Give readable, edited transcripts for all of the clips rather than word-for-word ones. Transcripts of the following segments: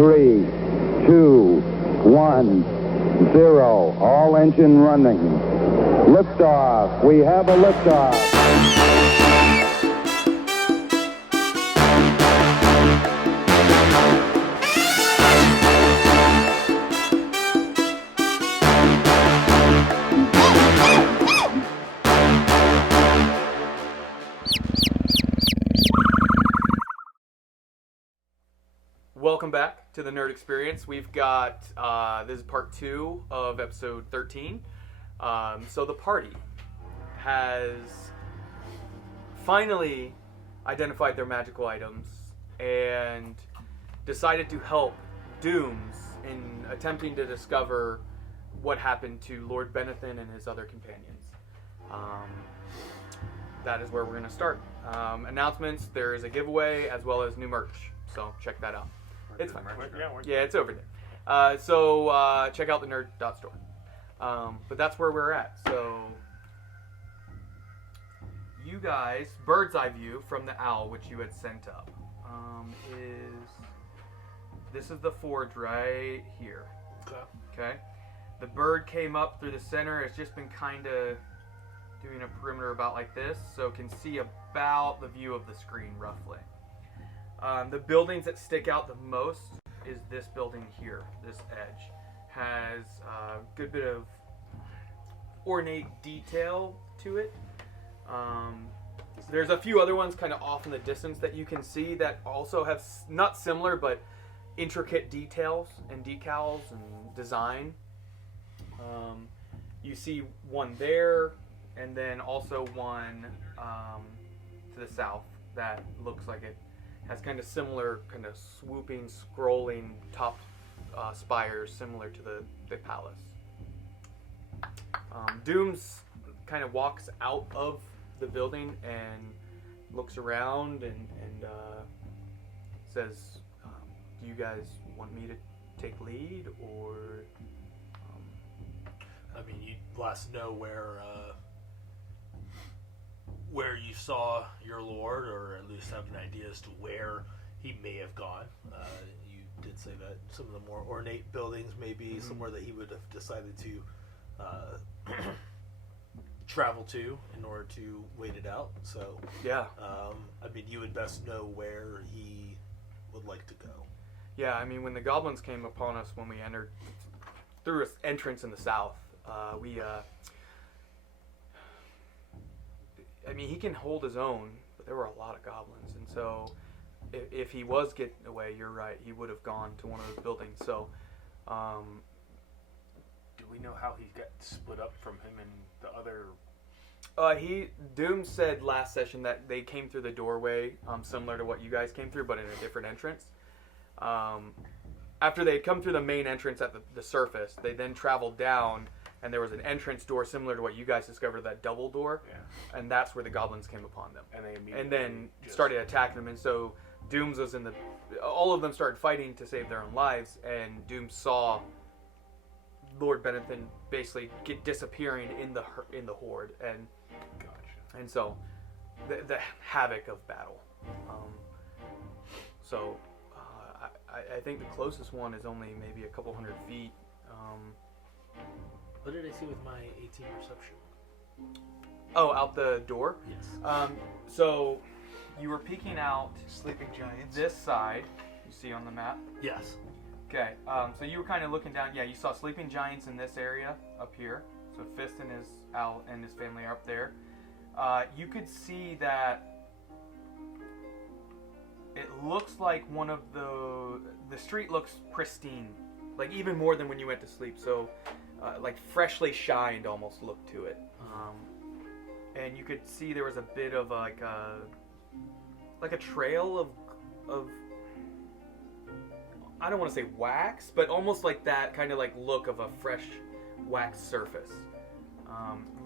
3, 2, 1, 0. All engine running. Liftoff. We have a liftoff. Welcome back to the Nerd Experience. We've got, this is part 2 of episode 13. So the party has finally identified their magical items and decided to help Dooms in attempting to discover what happened to Lord Benethon and his other companions. That is where we're going to start. Announcements, there is a giveaway as well as new merch, so check that out. It's fine. Yeah, it's over there. So check out the nerd.store. But that's where we're at. So you guys, bird's eye view from the owl, which you had sent up, this is the forge right here. Okay. The bird came up through the center. It's just been kind of doing a perimeter about like this, so can see about the view of the screen roughly. The buildings that stick out the most is this building here. This edge has a good bit of ornate detail to it. There's a few other ones kind of off in the distance that you can see that also have not similar but intricate details and decals and design. You see one there, and then also one to the south that looks like it has kind of similar, kind of swooping, scrolling top spires similar to the palace. Dooms kind of walks out of the building and looks around and says, do you guys want me to take lead, or... I mean, you last know where you saw your lord, or at least have an idea as to where he may have gone. You did say that some of the more ornate buildings may be somewhere that he would have decided to travel to in order to wait it out. So, yeah. I mean, you would best know where he would like to go. Yeah, I mean, when the goblins came upon us when we entered through an entrance in the south, I mean, he can hold his own, but there were a lot of goblins, and so if he was getting away, you're right, he would have gone to one of those buildings. So, do we know how he got split up from him and the other? Doom said last session that they came through the doorway, similar to what you guys came through, but in a different entrance. After they had come through the main entrance at the surface, they then traveled down, and there was an entrance door similar to what you guys discovered, that double door, and that's where the goblins came upon them. And then started attacking them, and so Dooms was all of them started fighting to save their own lives, and Dooms saw Lord Benethon basically disappearing in the horde, and so the havoc of battle. I think the closest one is only maybe a couple hundred feet. What did I see with my 18 perception? Oh, out the door? Yes. So you were peeking out Sleeping giants. this side, you see on the map? Yes. Okay, so you were kind of looking down. Yeah, you saw sleeping giants in this area up here. So Fist and his family are up there. You could see that it looks like one of the street looks pristine, like even more than when you went to sleep. So like freshly shined almost look to it. And you could see there was a bit of like a trail of I don't want to say wax, but almost like that kind of like look of a fresh wax surface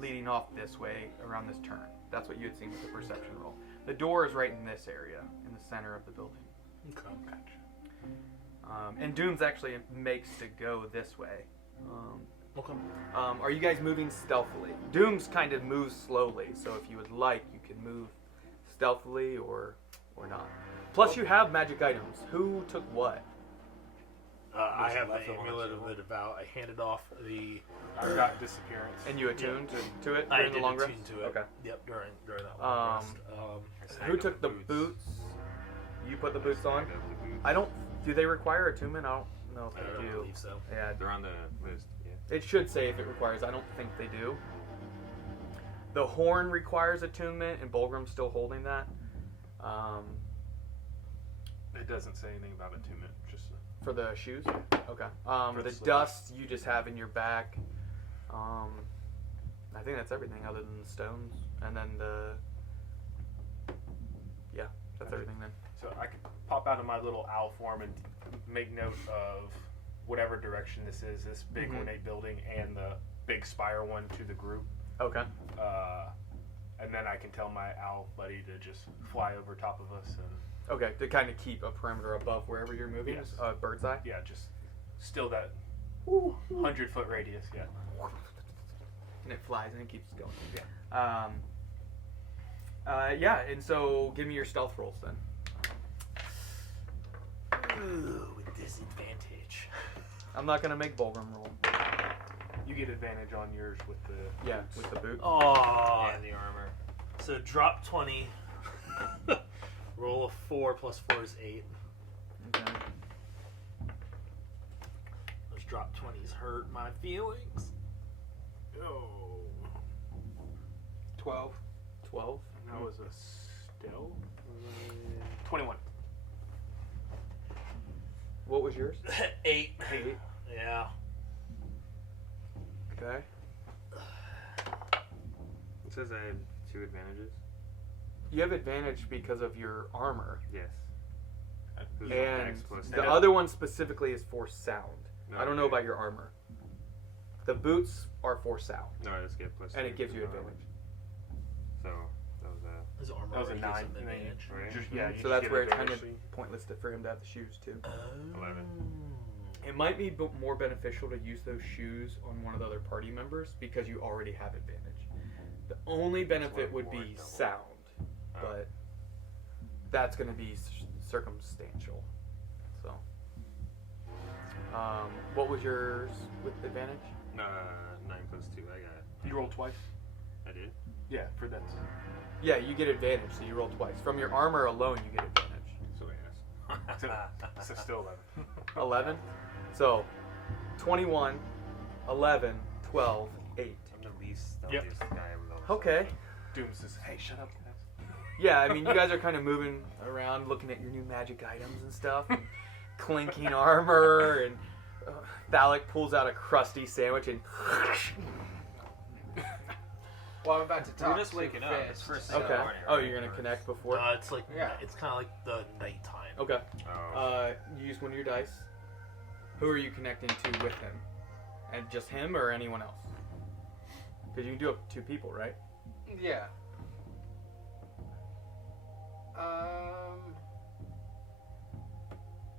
leading off this way around this turn. That's what you had seen with the perception roll. The door is right in this area, in the center of the building. Okay, gotcha. And Dooms actually makes to go this way. Okay. Are you guys moving stealthily? Dooms kind of moves slowly, so if you would like, you can move stealthily or not. Plus, you have magic items. Who took what? I have left the them on amulet the of table. the devout. I handed off the. I got disappearance. And you attuned to it I during did the long rest? attune to it. Okay. Yep, during that long rest. Who took the boots? You put the boots on? I don't. Do they require attunement? I don't know if I they don't do. believe so. Yeah, They're on the list. Yeah. it should say if it requires. I don't think they do. The horn requires attunement, and Bulgrim's still holding that. It doesn't say anything about attunement. Just For the shoes? Okay. For The the slippers. dust you just have in your back. I think that's everything other than the stones. And then yeah, that's everything then. so I could pop out of my little owl form and make note of whatever direction this is. This big Mhm. ornate building and the big spire one to the group. Okay. And then I can tell my owl buddy to just fly over top of us and Okay, to kind of keep a perimeter above wherever you're moving, Yes. bird's eye. yeah, just still that 100-foot radius. Yeah. And it flies and it keeps going. Yeah, and so give me your stealth rolls then. Ooh, with disadvantage. I'm not gonna make Bulgrim roll. You get advantage on yours with the Yeah, boots. with the boot. Oh, And the armor. so drop 20. Roll a 4 plus 4 is 8. Okay. Those drop 20s hurt my feelings. Oh. 12. 12. And that was a stealth. 21. What was yours? 8. 8. Yeah. Okay. It says I had 2 advantages. You have advantage because of your armor, Yes. This is and X plus the 10. other one specifically is for sound. No, I don't know okay. about your armor. The boots are for sound, No, I just get plus and 2 it gives for you the armor. advantage. So that was His armor That was a already 9. gives him and then advantage. Right. just, yeah, you So just that's get where it's kind advantage. of pointless for him to have the shoes too. 11. It might be more beneficial to use those shoes on one of the other party members because you already have advantage. The only benefit would more be double. sound, but that's going to be circumstantial. So, what was yours with advantage? 9 plus 2. I got. You rolled twice? I did. Yeah, for that. Yeah, you get advantage, so you roll twice. From your armor alone, you get advantage. So yes. So still 11. 11. So, 21, 11, 12, 8. I'm the least Yep. stealthiest guy I've noticed. Okay. Doom says, "Hey, shut up, guys." Yeah, I mean, you guys are kind of moving around, looking at your new magic items and stuff, and clinking armor, and Thalic pulls out a crusty sandwich and. Well, I'm about to talk. We're just to waking up. It's Fist. first thing in the Okay. morning. Oh, right? you're gonna connect before. It's like Yeah. it's kind of like the nighttime. Okay. Oh. You use one of your dice. Who are you connecting to with him? And just him or anyone else? Because you can do up to 2 people, right? Yeah.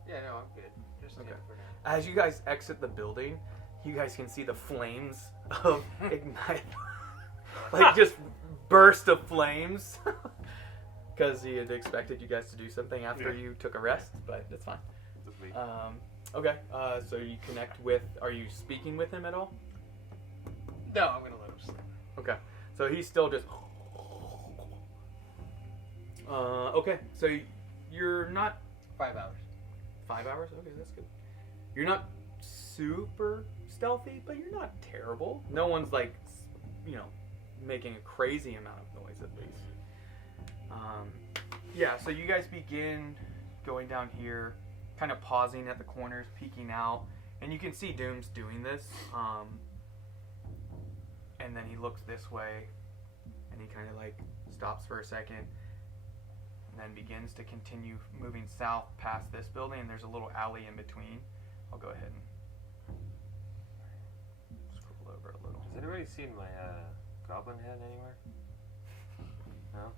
Yeah, no, I'm good. Just Okay. him for now. As you guys exit the building, you guys can see the flames of Ignite. Like, just burst of flames. Because he had expected you guys to do something after Yeah. you took a rest, but that's fine. Just me. Okay, so you connect with. Are you speaking with him at all? No, I'm gonna let him sleep. Okay, so he's still just. Okay, so you're not 5 hours. 5 hours. Okay, that's good. You're not super stealthy, but you're not terrible. No one's like, making a crazy amount of noise at least. Yeah, so you guys begin going down here, kind of pausing at the corners, peeking out, and you can see Dooms doing this. And then he looks this way, and he kind of like stops for a second, and then begins to continue moving south past this building, and there's a little alley in between. I'll go ahead and scroll over a little. Has anybody seen my goblin head anywhere? No?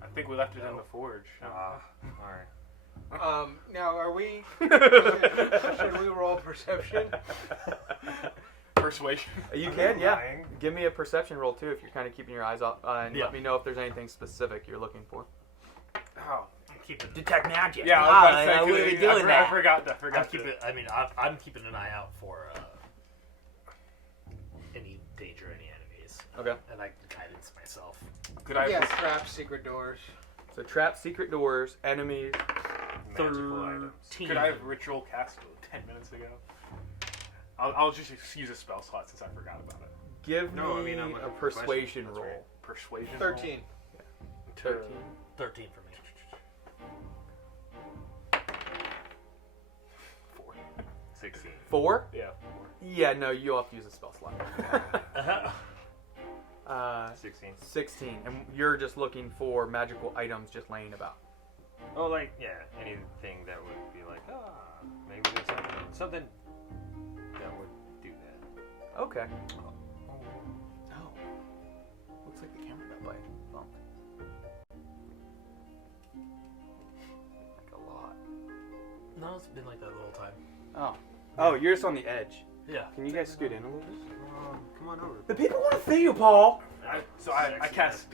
I think we left it in the forge. Ah, alright. Now are we? Should we roll perception? Persuasion. You I'm can, yeah. lying. Give me a perception roll too if you're kind of keeping your eyes off, and Yeah. let me know if there's anything specific you're looking for. Oh, keeping detect magic. Yeah, I was about to say, what are we dude, doing I that? forgot I'm to. keeping. I mean, I'm keeping an eye out for any danger, any enemies. Okay. And I can guidance myself. Could I Yeah, traps, secret doors. So trap, secret doors, enemies. magical items? 13. Could I have ritual cast 10 minutes ago? I'll just use a spell slot since I forgot about it. Give No, I me mean, I'm a a persuasion question, that's roll. right. Persuasion. 13. 13. 13 for me. 4. 16. 4? Yeah. Yeah, no, you have to use a spell slot. 16. 16. And you're just looking for magical items just laying about. Oh, like, yeah, anything that would be like, maybe there's something that would do that. Okay. Oh. Looks like the camera got bumped. Like a lot. No, it's been like that the whole time. Oh. Oh, you're just on the edge. Yeah. Can you guys scoot in a little bit? Come on over. The people want to see you, Paul. I cast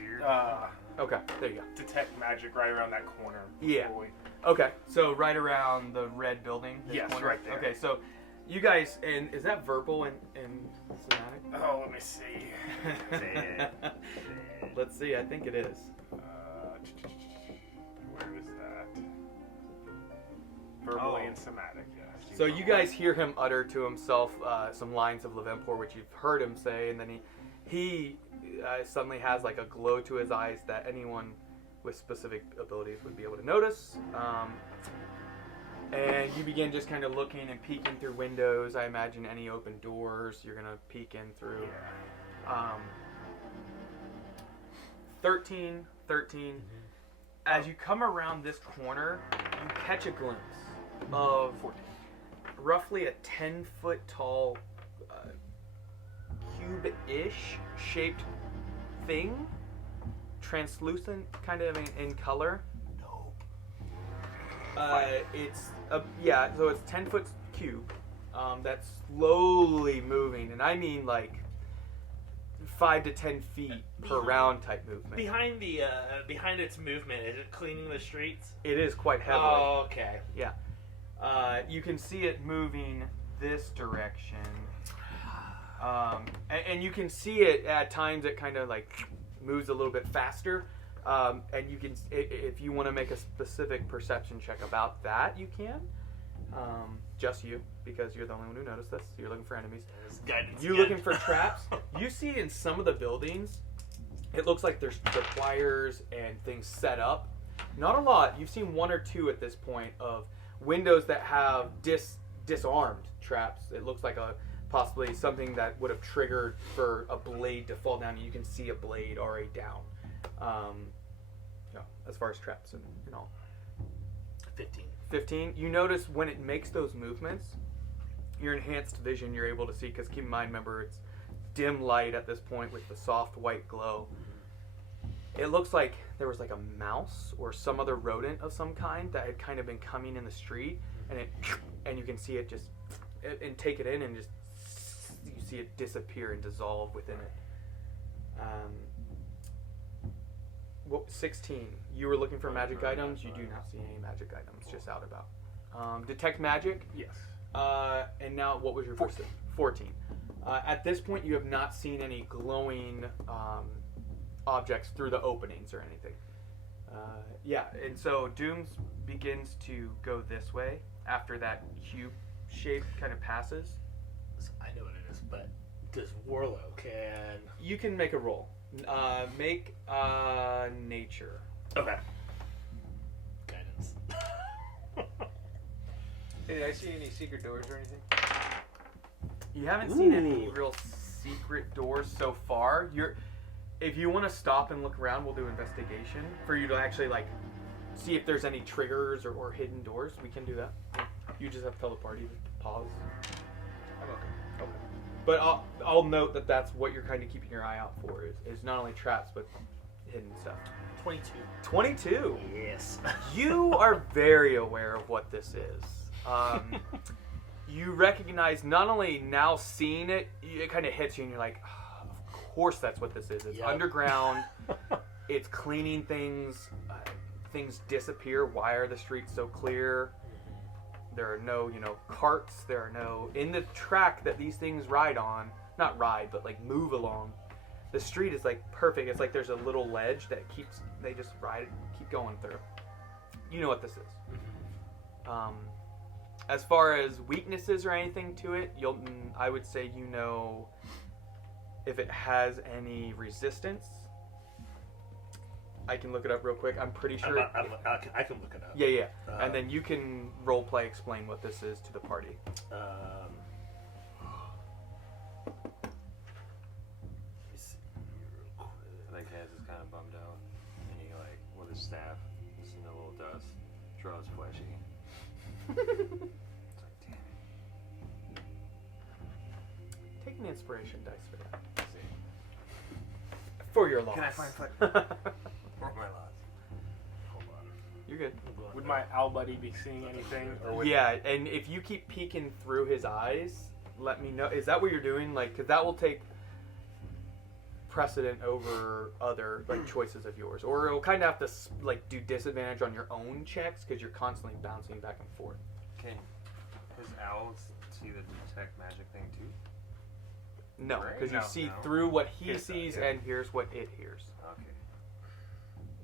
Okay, there you go. detect magic right around that corner. Yeah. before we- Okay, so right around the red building? this Yes, corner? right there. Okay, so you guys, and is that verbal and somatic? Oh, let me see. Let's see, I think it is. Where is that? Verbally and somatic, yes. So you guys hear him utter to himself some lines of Levenpor, which you've heard him say, and then he suddenly has like a glow to his eyes that anyone with specific abilities would be able to notice. And you begin just kind of looking and peeking through windows. I imagine any open doors you're going to peek in through. 13. As you come around this corner, you catch a glimpse of roughly a 10-foot tall cube-ish shaped thing, translucent kind of in color. It's so it's 10-foot cube that's slowly moving, and I mean like 5 to 10 feet per round type movement. Behind the behind its movement, is it cleaning the streets? It is quite heavily. Oh, okay. Yeah. You can see it moving this direction. And you can see it at times. It kind of like moves a little bit faster. And you can, if you want to make a specific perception check about that, you can. Just you, because you're the only one who noticed this. You're looking for enemies. You looking for traps. You see in some of the buildings, it looks like there's tripwires and things set up. Not a lot. You've seen 1 or 2 at this point of windows that have disarmed traps. It looks like possibly something that would have triggered for a blade to fall down. And you can see a blade already down. As far as traps and all. 15. You notice when it makes those movements, your enhanced vision you're able to see, because keep in mind, remember, it's dim light at this point with the soft white glow. It looks like there was like a mouse or some other rodent of some kind that had kind of been coming in the street, and you can see it just and take it in, and just you see it disappear and dissolve within it. 16. You were looking for magic items. You do not see any magic items just out about. Detect magic. Yes. And now, what was your first? 14. At this point, you have not seen any glowing objects through the openings or anything. And so Dooms begins to go this way after that cube shape kind of passes. I know what it is, but does Warlow can... You can make a roll. Make nature. Okay. Guidance. Did I see any secret doors or anything? You haven't seen any real secret doors so far. If you want to stop and look around, we'll do investigation for you to actually like see if there's any triggers or hidden doors. We can do that. You just have to tell the party to pause. I'm okay. But I'll note that that's what you're kind of keeping your eye out for is not only traps but hidden stuff. 22. Yes. You are very aware of what this is. You recognize, not only now seeing it, it kind of hits you and you're like, oh, of course that's what this is. It's underground. It's cleaning things. things disappear. Why are the streets so clear? There are no, carts. There are no... In the track that these things ride on, not ride, but like move along, the street is like perfect. It's like there's a little ledge that they just keep going through. You know what this is. As far as weaknesses or anything to it, I would say if it has any resistance. I can look it up real quick. I'm pretty sure. I can look it up. Yeah. And then you can roleplay explain what this is to the party. Let me see real quick. Like Kaz is kind of bummed out, and he with his staff, just in a little dust, draws fleshy. It's like, damn it. Take an inspiration dice for that. Let's see. For your loss. Can I find for my loss? Hold on. You're good. Would my owl buddy be seeing anything? Or would Yeah, and if you keep peeking through his eyes, let me know. Is that what you're doing? Because that will take precedent over other choices of yours, or it'll kind of have to do disadvantage on your own checks because you're constantly bouncing back and forth. Can his owls see the detect magic thing too? No, Right? because you No, see no. through what he Hears that, sees yeah. and hears what it hears. Okay.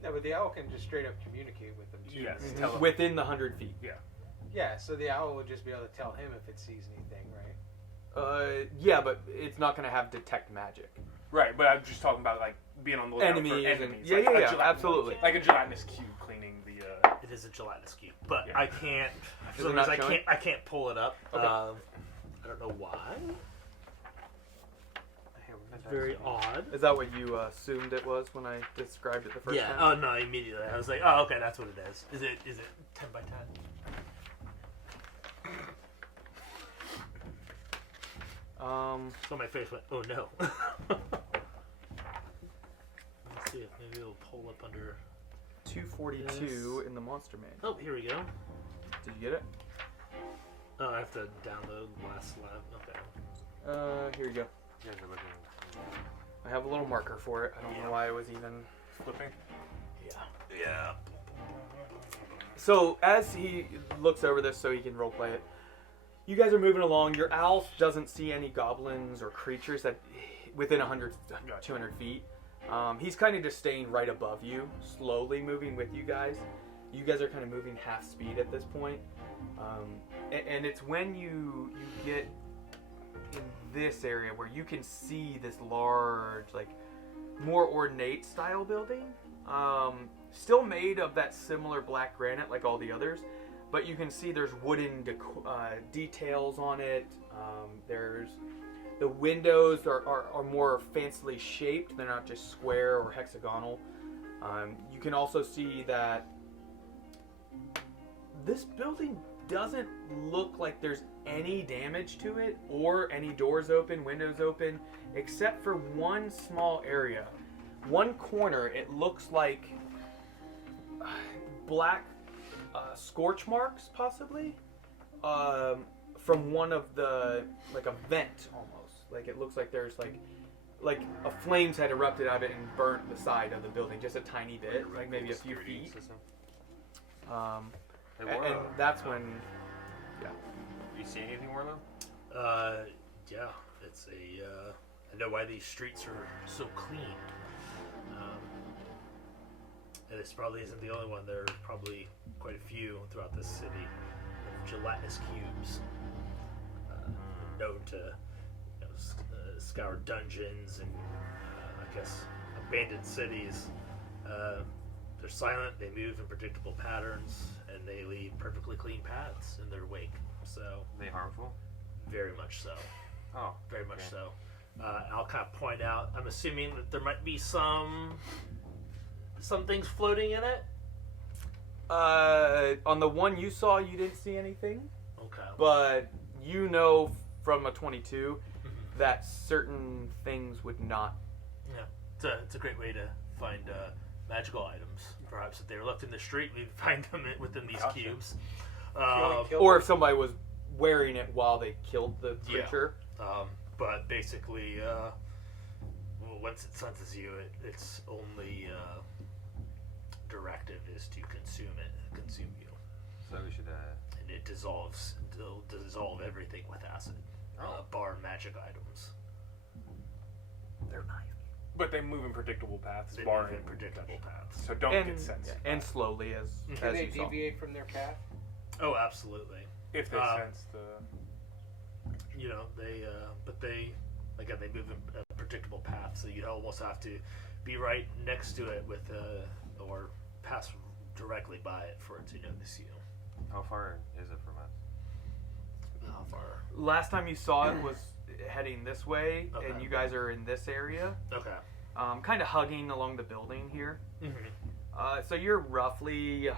No, but the owl can just straight up communicate with them too. Yes. right? Tell him. Within the 100 feet. Yeah, so the owl will just be able to tell him if it sees anything, right? Yeah, but it's not going to have detect magic. Right, but I'm just talking about being on the lookout Enemies for and- enemies. yeah, like yeah, a yeah, gelatin- absolutely. Like a gelatinous cube cleaning the. It is a gelatinous cube, but Yeah. I can't. For Is some it not reason, showing? I can't pull it up. Okay. I don't know why. Hey, we're It's not very done odd. Is that what you assumed it was when I described it the first Yeah. time? Oh no! Immediately, I was like, "Oh, okay, that's what it is." Is it 10 by 10? So my face went, "Oh no." Let's see if maybe it'll pull up under. 242 in the monster man. Oh, here we go. Did you get it? Oh, I have to download the last slab. Okay. Here you go. You guys are looking. I have a little marker for it. I don't know why I was even Flipping. Yeah. So as he looks over this so he can roleplay it, you guys are moving along. Your owl doesn't see any goblins or creatures that within 100, 200 feet. He's kind of just staying right above you, slowly moving with you guys. You guys are kind of moving half speed at this point. And it's when you get in this area where you can see this large, more ornate style building. Still made of that similar black granite like all the others, but you can see there's wooden details on it. The windows are more fancily shaped. They're not just square or hexagonal. You can also see that this building doesn't look like there's any damage to it or any doors open, windows open, except for one small area. One corner, it looks like black scorch marks, possibly, from one of the, a vent almost. It looks like there's like a flames had erupted out of it and burnt the side of the building just a tiny bit, maybe a few Security feet. system. And that's when, You see anything, Warlow? Yeah. It's I know why these streets are so clean. And this probably isn't the only one. There are probably quite a few throughout this city of gelatinous cubes. Known to scour dungeons and I guess abandoned cities. They're silent, they move in predictable patterns, and they leave perfectly clean paths in their wake. So, Are they harmful? very much so. Oh, Very much okay. so. I'll kind of point out, I'm assuming that there might be some things floating in it. on the one you saw, you didn't see anything, Okay. but you know from a 22 that certain things would not. Yeah. It's a great way to find magical items. Perhaps if they were left in the street, we'd find them within these Gotcha. cubes. Or if somebody was wearing it while they killed the Yeah. creature. But basically, once it senses you, it's only directive is to consume you. So we should. And it dissolve everything with acid, bar magic items. They're nice. But they move in predictable paths. They barring move in predictable paths. So don't get sensed. And slowly as Can they you saw. deviate from their path? Oh, absolutely. If they sense the... You know, they move in a predictable path, so you'd almost have to be right next to it with, or pass directly by it for it to notice you. How far is it from us? How far? Last time you saw it was heading this way, Okay. and you guys are in this area, Okay. kind of hugging along the building here. Mm-hmm. So you're roughly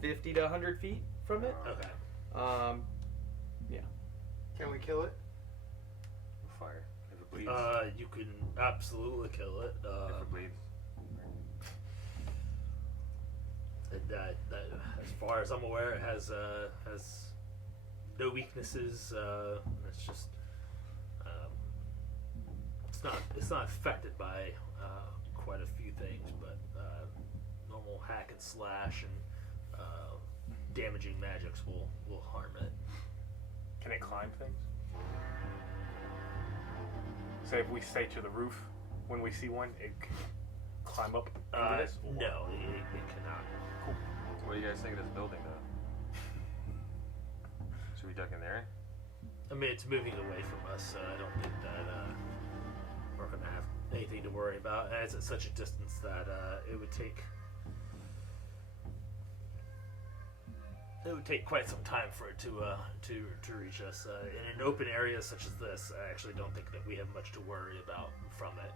50 to 100 feet from it. Okay. Yeah. Can we kill it? Fire. If it bleeds. You can absolutely kill it. If it bleeds. That, as far as I'm aware, it has no weaknesses. It's just it's not affected by quite a few things, but normal hack and slash and damaging magics will harm it. Can it climb things? Say if we stay to the roof when we see one, it can climb up into this? Or- No, it cannot. What do you guys think of this building, though? Should we duck in there? I mean, it's moving away from us, so I don't think that we're going to have anything to worry about. And it's at such a distance that it would take quite some time for it to reach us. In an open area such as this, I actually don't think that we have much to worry about from it.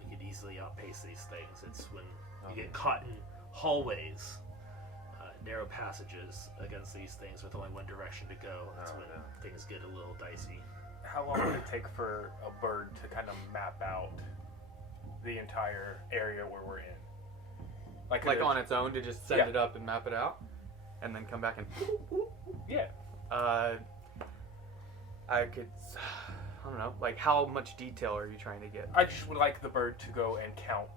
We could easily outpace these things. It's when you get caught in hallways, narrow passages against these things with only one direction to go. That's when things get a little dicey. How long would it take for a bird to kind of map out the entire area where we're in? Like on its own to just send it up and map it out, and then come back and. Yeah. I don't know. Like, how much detail are you trying to get? I just would like the bird to go and count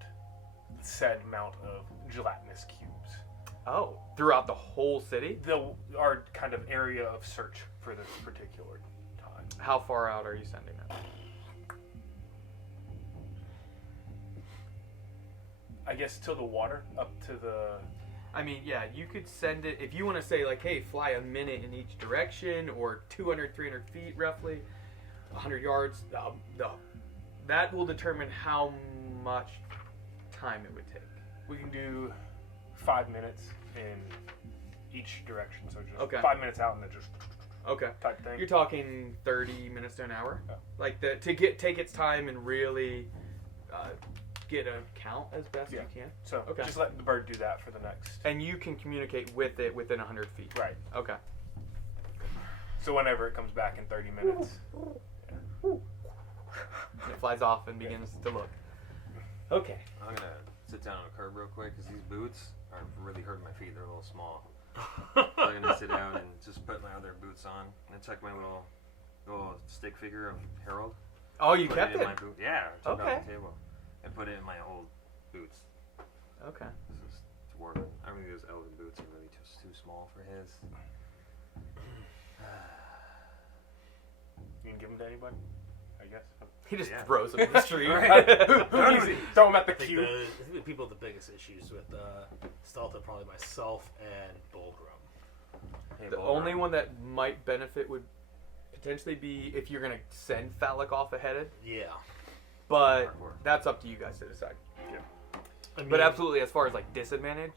said amount of gelatinous cubes. Oh, throughout the whole city? Our kind of area of search for this particular time. How far out are you sending it? I guess to the water, up to the... I mean, yeah, you could send it, if you want to say, like, hey, fly a minute in each direction, or 200, 300 feet, roughly, 100 yards, that will determine how much time it would take. We can do 5 minutes in each direction, so just 5 minutes out and then just type thing. You're talking 30 minutes to an hour? Yeah. Like, take its time and really get a count as best you can? So just let the bird do that for the next... And you can communicate with it within 100 feet? Right. Okay. So whenever it comes back in 30 minutes... It flies off and begins to look. Okay. I'm gonna sit down on a curb real quick because these boots are really hurting my feet. They're a little small. So I'm gonna sit down and just put my other boots on and check my little stick figure of Harold. Oh, you Put kept it in it? my boot. Yeah, I took it Okay. off the table and put it in my old boots. Okay. This is dwarven. I mean, those elven boots are really just too small for his. You can give them to anybody, I guess. He just throws them in the street. Throw them at the I think cube. the people with the biggest issues with stealth are probably myself and Bulgrim. Hey, The Bulgar. only one that might benefit would potentially be if you're going to send Phallic off ahead. Yeah. But Hardcore. that's up to you guys to decide. I mean, But absolutely, as far as like disadvantage,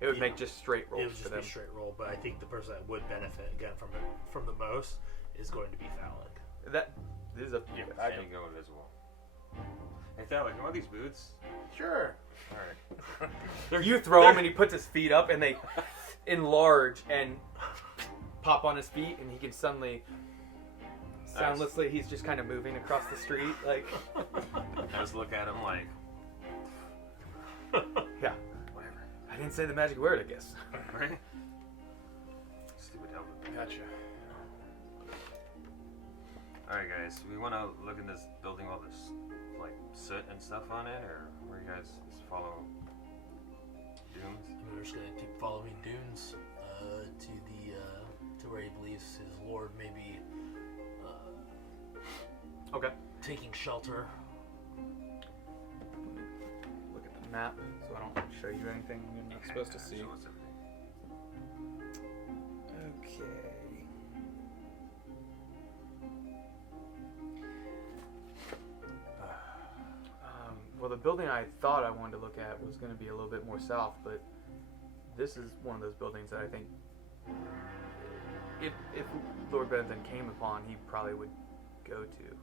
it would make just straight it rolls would for just them. be straight roll. But I think the person that would benefit again from the most is going to be Phallic. That this is up to you. I guys. I can go invisible. Hey, Thallic, you want these boots? Sure. Alright. You throw him and he puts his feet up and they enlarge and pop on his feet and he can suddenly soundlessly he's just kind of moving across the street like I just look at him like, yeah. whatever. I didn't say the magic word, I guess. Right? Stupid helmet. Gotcha. Alright guys, we want to look in this building while there's like soot and stuff on it, or where you guys just follow Dooms. We're just gonna keep following Dooms to where he believes his lord may be Okay. taking shelter. Look at the map so I don't show you anything you're not supposed to see. Show us everything. Okay. Well, the building I thought I wanted to look at was going to be a little bit more south, but this is one of those buildings that I think if Lord Benethon came upon, he probably would go to.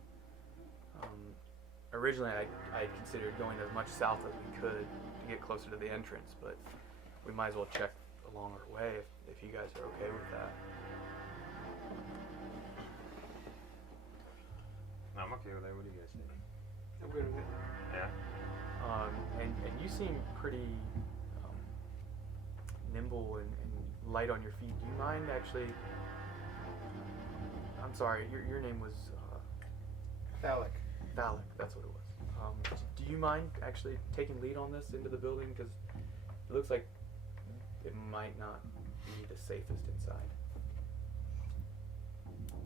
Originally, I considered going as much south as we could to get closer to the entrance, but we might as well check along our way if you guys are okay with that. I'm okay with that. What do you guys think? I'm good with it. Yeah. And you seem pretty nimble and light on your feet. Do you mind actually? I'm sorry, your name was Phallic. Phallic. That's what it was. Do you mind actually taking lead on this into the building? Because it looks like it might not be the safest inside.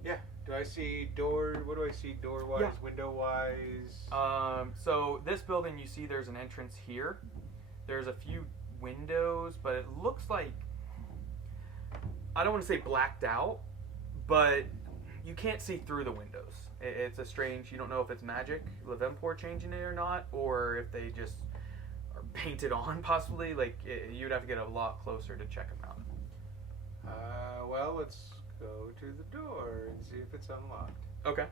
Yeah. Do I see door? What do I see door wise, Yeah. window wise? So this building, you see there's an entrance here. There's a few windows, but it looks like, I don't want to say blacked out, but you can't see through the windows. It's a strange, you don't know if it's magic, Levempor changing it or not, or if they just are painted on possibly. Like, you'd have to get a lot closer to check them out. Well, let's go to the door and see if it's unlocked. Okay.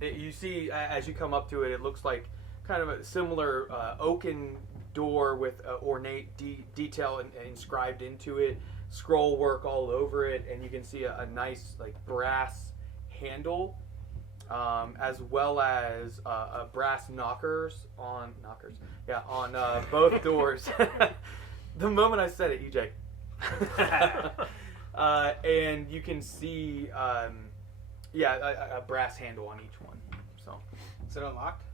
You see, as you come up to it, it looks like kind of a similar oaken door with ornate detail inscribed into it, scroll work all over it, and you can see a nice like brass handle, as well as a brass knockers on both doors. The moment I said it, EJ. And you can see, a brass handle on each one. So, Is it unlocked?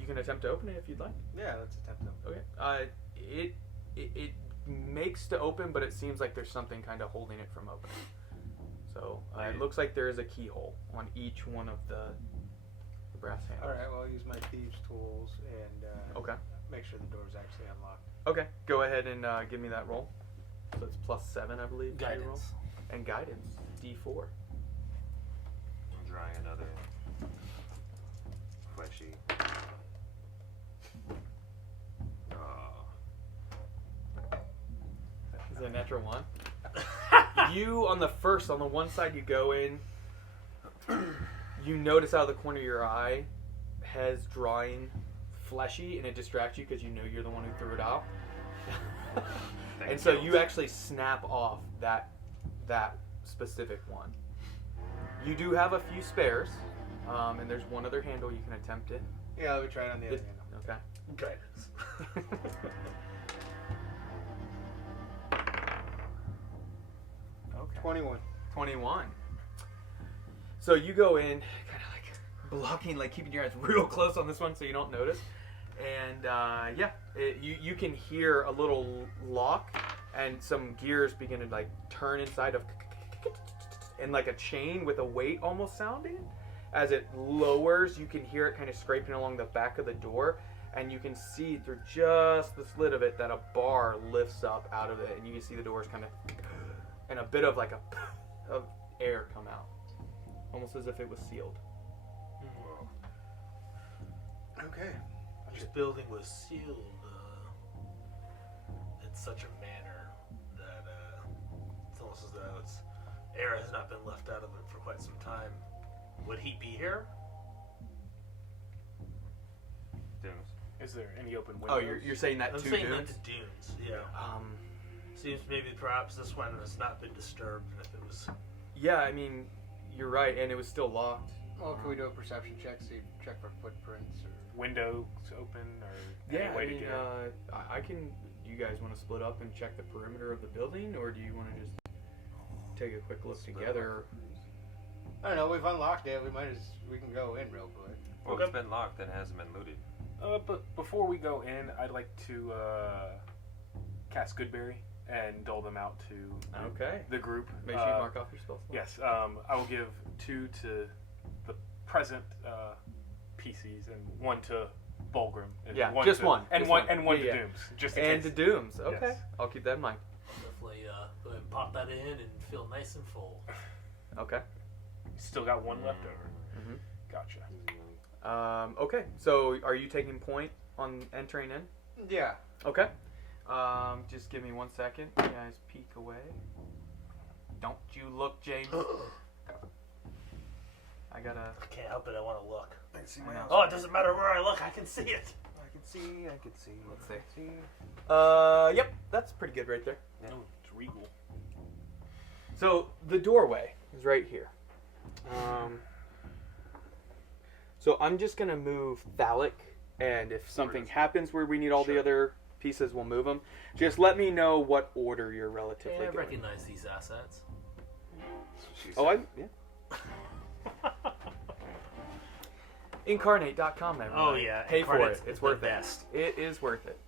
you can attempt to open it if you'd like. Yeah, let's attempt it. Okay. It makes to open, but it seems like there's something kind of holding it from opening. So it looks like there is a keyhole on each one of the brass handles. All right. Well, I'll use my thieves' tools and Okay. make sure the door's actually unlocked. Okay. Go ahead and give me that roll. So it's +7, I believe. to your roll. Guidance. And guidance. D4. I'm drawing another fleshy. Oh. Is it a natural 1? You on the one side you go in, you notice out of the corner of your eye, Hez drawing fleshy, and it distracts you because you know you're the one who threw it out. And so you actually snap off that specific one. You do have a few spares, and there's one other handle you can attempt it. Yeah, let me try it on the other handle. Okay. Guidance. Okay. 21. 21. So you go in, kind of like blocking, like keeping your eyes real close on this one so you don't notice. And you can hear a little lock and some gears begin to like turn inside of, and like a chain with a weight almost sounding. As it lowers, you can hear it kind of scraping along the back of the door, and you can see through just the slit of it that a bar lifts up out of it, and you can see the doors kind of, and a bit of like of air come out, almost as if it was sealed. Okay. This building was sealed in such a manner that it's almost as though air has not been left out of it for quite some time. Would he be here? Dooms. Is there any open windows? Oh, you're saying that I'm to saying Dooms? that to Dooms, yeah. Seems maybe perhaps this one has not been disturbed, and if it was... Yeah, I mean, you're right, and it was still locked. Well, can we do a perception check? See, check for footprints or Windows open or any way to get it? I can. Do you guys want to split up and check the perimeter of the building, or do you want to just take a quick look together? I don't know. We've unlocked it. We can go in real quick. Well, if it's been locked, then it hasn't been looted. But before we go in, I'd like to cast Goodberry and dole them out to the group. Make sure you mark off your spells. Yes, I will give 2 to the present PCs and 1 to Bulgrim. And just to, one. And just one one. and one to Dooms. Just in and case. to Dooms. Okay, Yes. I'll keep that in mind. Definitely go ahead and pop that in and feel nice and full. Okay. Still got 1 left over. Mm-hmm. Gotcha. Okay, so are you taking point on entering in? Yeah. Okay. Just give me 1 second. You guys peek away. Don't you look, James. I can't help it. I want to look. I can see I know. Oh, it doesn't matter where I look. I can see it. I can see. Let's see. Yep, that's pretty good right there. Yeah. Oh, it's regal. So the doorway is right here. So I'm just gonna move Phallic, and if something happens where we need all the other pieces, we'll move them. Just let me know what order you're relatively Yeah, I going. recognize these assets. Incarnate.com, everyone. Oh, yeah. Pay for it. Incarnate's It's the worth best. it. It is worth it.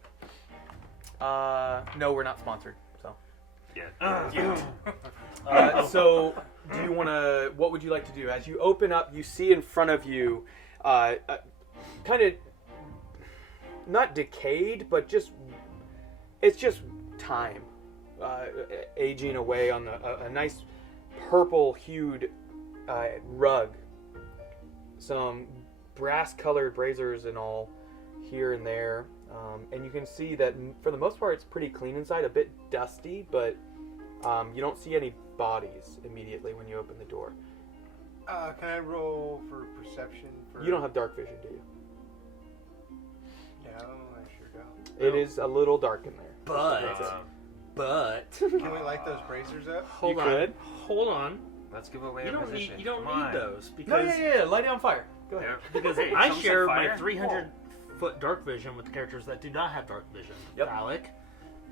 No, we're not sponsored. So. So, do you want to? What would you like to do? As you open up, you see in front of you, kind of not decayed, but it's just time aging away on a nice purple-hued rug. Some brass-colored braziers and all here and there. And you can see that for the most part it's pretty clean inside, a bit dusty, but you don't see any bodies immediately when you open the door. Can I roll for perception? You don't have dark vision, do you? No, I sure don't. It is a little dark in there. But Can we light those braziers up? hold on. Let's give away You a don't position. need Come on. those No, because yeah, light it on fire. Go ahead. because Hey, I show me share some my fire. 300-foot dark vision with characters that do not have dark vision. Yep. Phallic,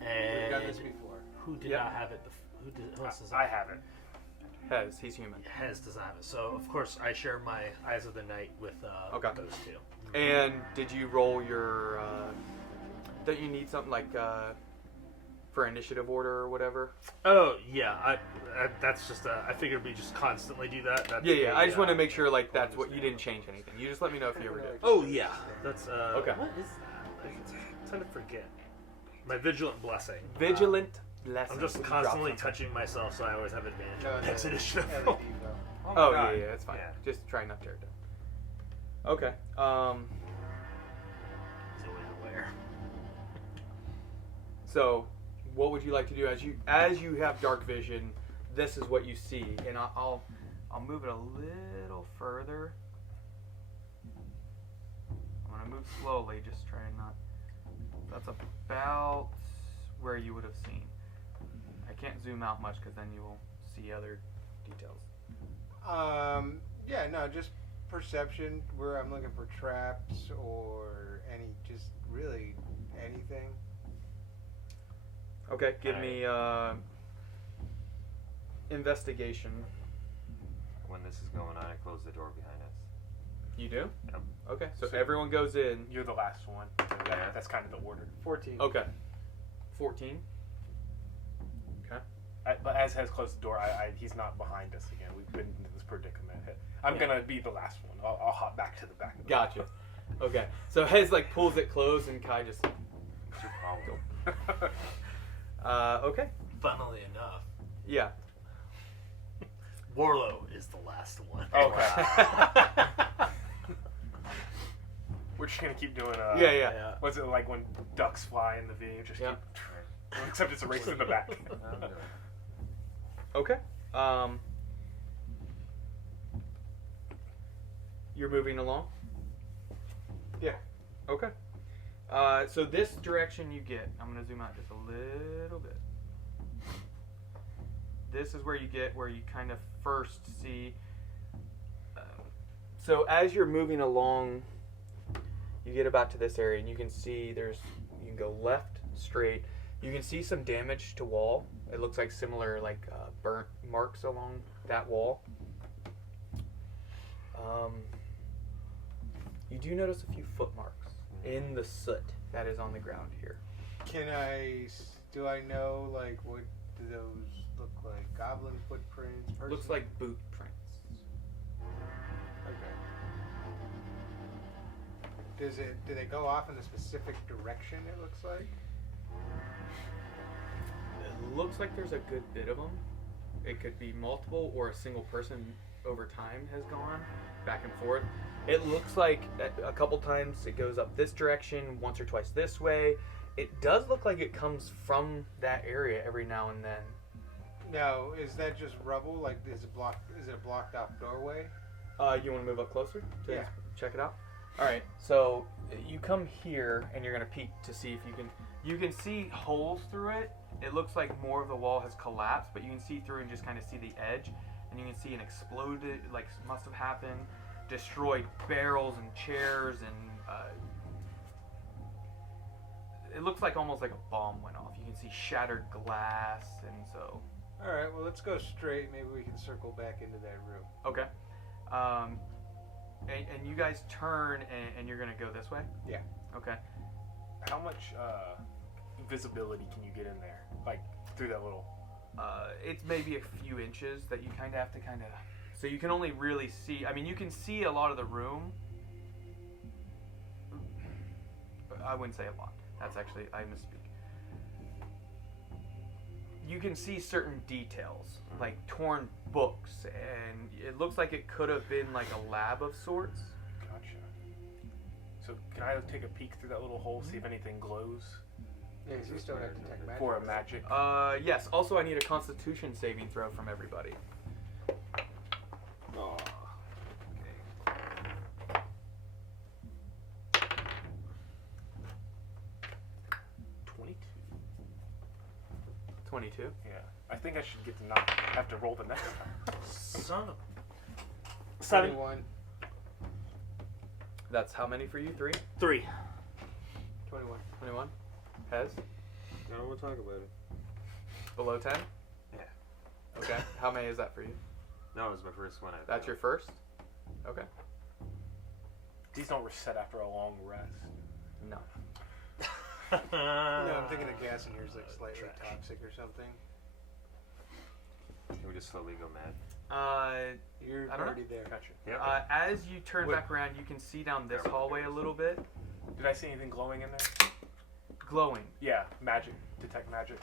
We've and done this before. who did Yep. not have it? Who else does I have it. Hez, he's human. Hez does not have it. So of course I share my Eyes of the Night with Okay. those two. And did you roll your? Don't you need something like for initiative order or whatever? Oh yeah, I that's just I figured we just constantly do that. That's Yeah. I just want to to make sure like that's what you didn't change anything. You just let me know if you ever did. Oh yeah, that's Okay. What is that? I tend to forget. My vigilant blessing. Vigilant lesson. I'm just constantly touching myself, so I always have advantage on the next initiative. LED roll. though. Oh God. yeah, it's fine. Yeah. Just try not to tear it down. Okay. He's always aware. So, what would you like to do as you have dark vision? This is what you see, and I'll move it a little further. I'm gonna move slowly, just trying not. That's about where you would have seen. I can't zoom out much because then you will see other details. Yeah, no, just perception where I'm looking for traps or just really anything. Okay, give me investigation. When this is going on, I close the door behind us. You do? Yep. Okay, so everyone goes in. You're the last one. That's kind of the order. 14. Okay. 14. Okay. But as has closed the door, he's not behind us again. We've been in this predicament. I'm gonna be the last one. I'll hop back to the back of the Gotcha. Okay. So Hez like pulls it closed and Kai just. What's your problem? Okay. Funnily enough, Yeah. Warlow is the last one. Okay. We're just gonna keep doing. Yeah. What's it like when ducks fly in the V? Just Yeah. keep. Except it's a race in the back. Okay. You're moving along? Yeah. Okay. So this direction you get, I'm going to zoom out just a little bit. This is where you get where you kind of first see. So as you're moving along, you get about to this area and you can see you can go left, straight. You can see some damage to wall. It looks like similar burnt marks along that wall. You do notice a few foot marks in the soot that is on the ground here. Do I know, like, what do those look like? Goblin footprints? Looks like boot prints. Okay. Do they go off in a specific direction, it looks like? It looks like there's a good bit of them. It could be multiple, or a single person over time has gone back and forth. It looks like a couple times it goes up this direction, once or twice this way. It does look like it comes from that area every now and then. Now, is that just rubble? Like, is it a blocked off doorway? You want to move up closer to check it out? All right. So you come here, and you're gonna peek to see if you can. You can see holes through it. It looks like more of the wall has collapsed, but you can see through and just kind of see the edge, and you can see an exploded, like must have happened, destroyed barrels and chairs, and it looks like almost like a bomb went off. You can see shattered glass, and so. All right. Well, let's go straight. Maybe we can circle back into that room. Okay. And you guys turn, and you're gonna go this way. Yeah. Okay. How much visibility can you get in there, like through that little? It's maybe a few inches that you kind of have to so you can only really see. I mean, you can see a lot of the room. I wouldn't say a lot. That's actually, I misspeak. You can see certain details, like torn books, and it looks like it could have been like a lab of sorts. Gotcha. So can I take a peek through that little hole, see if anything glows? Yeah, you still have to detect magic. For a magic. Yes. Also, I need a Constitution saving throw from everybody. Oh. Okay. 22. Yeah. I think I should get to not have to roll the next time. Son of 21. That's how many for you? 3? 3. 21. 21. Pez? I don't want to talk about it. Below 10? Yeah. Okay. How many is that for you? No, it was my first one. That's your first? Okay. These don't reset after a long rest. No. No, I'm thinking the gas in here is like slightly toxic or something. Can we just slowly go mad? You're I don't already know. there. Gotcha. Yeah. As you turn back around, you can see down this hallway a little bit. Did I see anything glowing in there? Glowing. Yeah, magic. Detect magic.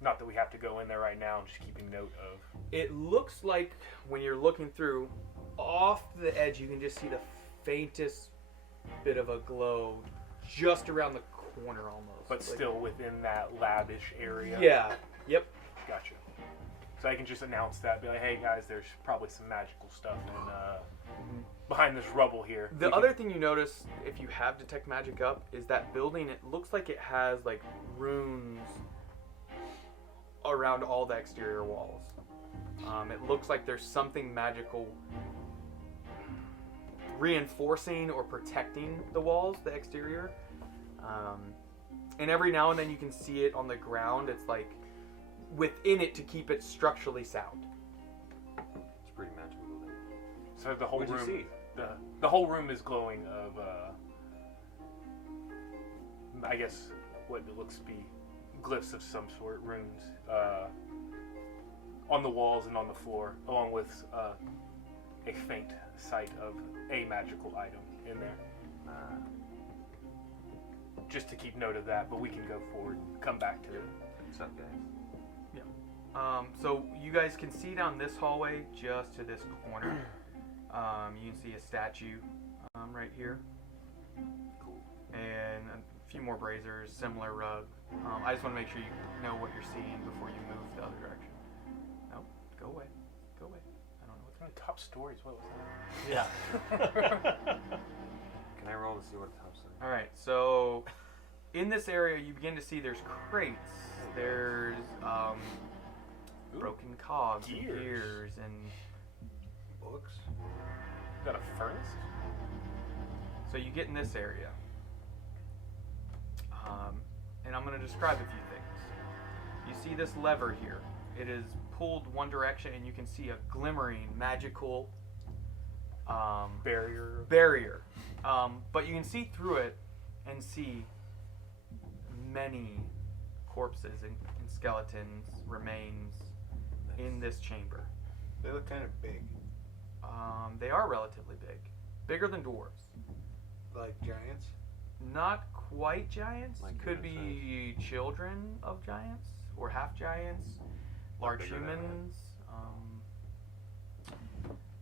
Not that we have to go in there right now. I'm just keeping note of. It looks like when you're looking through, off the edge, you can just see the faintest bit of a glow just around the corner almost. But still within that lavish area. Yeah. Yep. Gotcha. So I can just announce that, be like, hey guys, there's probably some magical stuff in, behind this rubble here. The other thing you notice, if you have Detect Magic up, is that building, it looks like it has like runes around all the exterior walls. It looks like there's something magical reinforcing or protecting the walls, the exterior. And every now and then you can see it on the ground. It's like within it to keep it structurally sound. It's pretty magical building. So the whole What'd you room, see? the whole room is glowing of, I guess, what it looks to be glyphs of some sort, runes, on the walls and on the floor, along with a faint sight of a magical item in there. Just to keep note of that, but we can go forward and come back to it. What's up, guys? So you guys can see down this hallway just to this corner. You can see a statue right here. Cool. And a few more braziers, similar rug. I just want to make sure you know what you're seeing before you move the other direction. No, go away. Go away. I don't know what's Oh, top stories, what was that? Yeah. Can I roll to see what the top says? All right, so in this area, you begin to see there's crates, there's broken cogs, and Gears. gears, and Books. Is that a furnace? so you get in this area. And I'm going to describe a few things. You see this lever here. It is pulled one direction, and you can see a glimmering, magical barrier. But you can see through it and see many corpses and skeletons, remains in this chamber. They look kind of big. They are relatively big. Bigger than dwarves. Like giants? Not quite giants. Like Could be children of giants or half giants, large humans,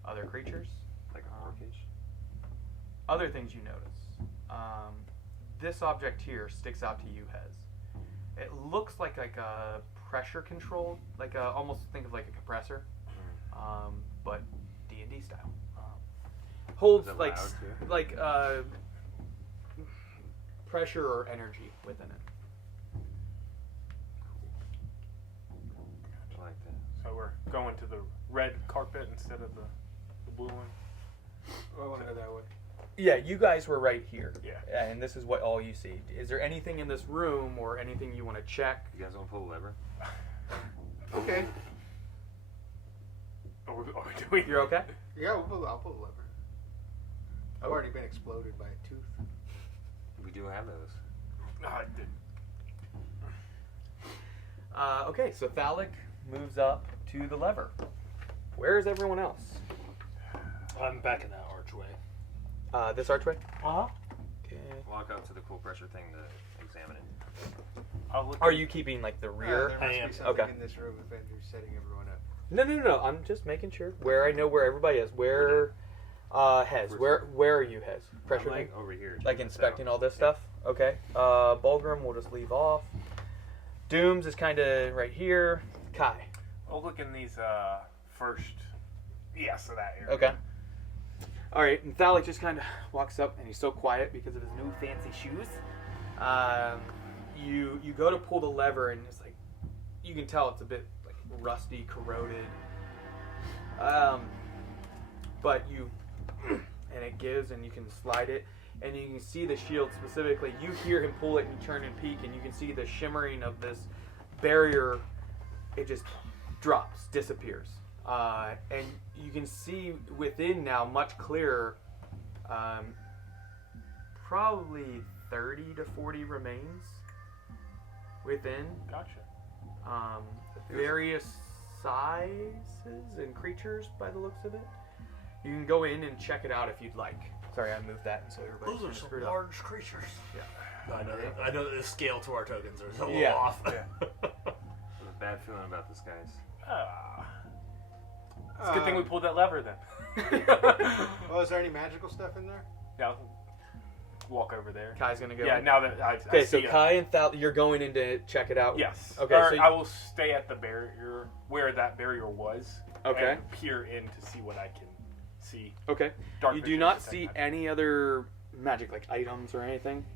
other creatures. Like a orcish? Other things you notice. This object here sticks out to you, Hez. It looks like a pressure control, almost think of like a compressor, but D&D style. Holds pressure or energy within it. I like that. So we're going to the red carpet instead of the blue one. I want to go that way. Yeah, you guys were right here. Yeah. And this is what all you see. Is there anything in this room or anything you want to check? You guys want to pull the lever? Okay. Are we doing? You're okay? Yeah, I'll pull the lever. I've already been exploded by a tooth. We do have those. No, I didn't. Okay, so Thalic moves up to the lever. Where is everyone else? I'm back in that archway. This archway? Uh-huh. Okay. Walk up to the cool pressure thing to examine it. I'll look Are you keeping like the rear? There must I am. be something Okay. in this room if Andrew's setting everyone up. No. I'm just making sure. Where I know where everybody is. Where Hez. Where are you, Hez? Pressure I'm thing? like over here. Like checking this inspecting out. all this stuff? Okay. Bulgrim we'll just leave off. Dooms is kind of right here. Kai. I'll look in these first. Yeah, so that area. Okay. All right, and Thalic just kind of walks up, and he's so quiet because of his new fancy shoes. You go to pull the lever, and it's like you can tell it's a bit like rusty, corroded. But you and it gives, and you can slide it, and you can see the shield specifically. You hear him pull it, and you turn and peek, and you can see the shimmering of this barrier. It just drops, disappears. And you can see within now much clearer, probably 30 to 40 remains within. Gotcha. Various sizes and creatures by the looks of it. You can go in and check it out if you'd like. Sorry, I moved that, and so everybody's Those are some screwed up. large creatures. Yeah. I know that the scale to our tokens are a little Yeah. off. Yeah. I have a bad feeling about this, guys. It's a good thing we pulled that lever then. Oh, is there any magical stuff in there? Yeah, I'll walk over there. Kai's gonna go. Yeah, in. now that I Okay, see so it. Kai and Thal, you're going in to check it out. Yes. Okay, Or so I will stay at the barrier where that barrier was. Okay. And peer in to see what I can see. Okay. Dark You do vision, not detect see magic. any other magic, like items or anything.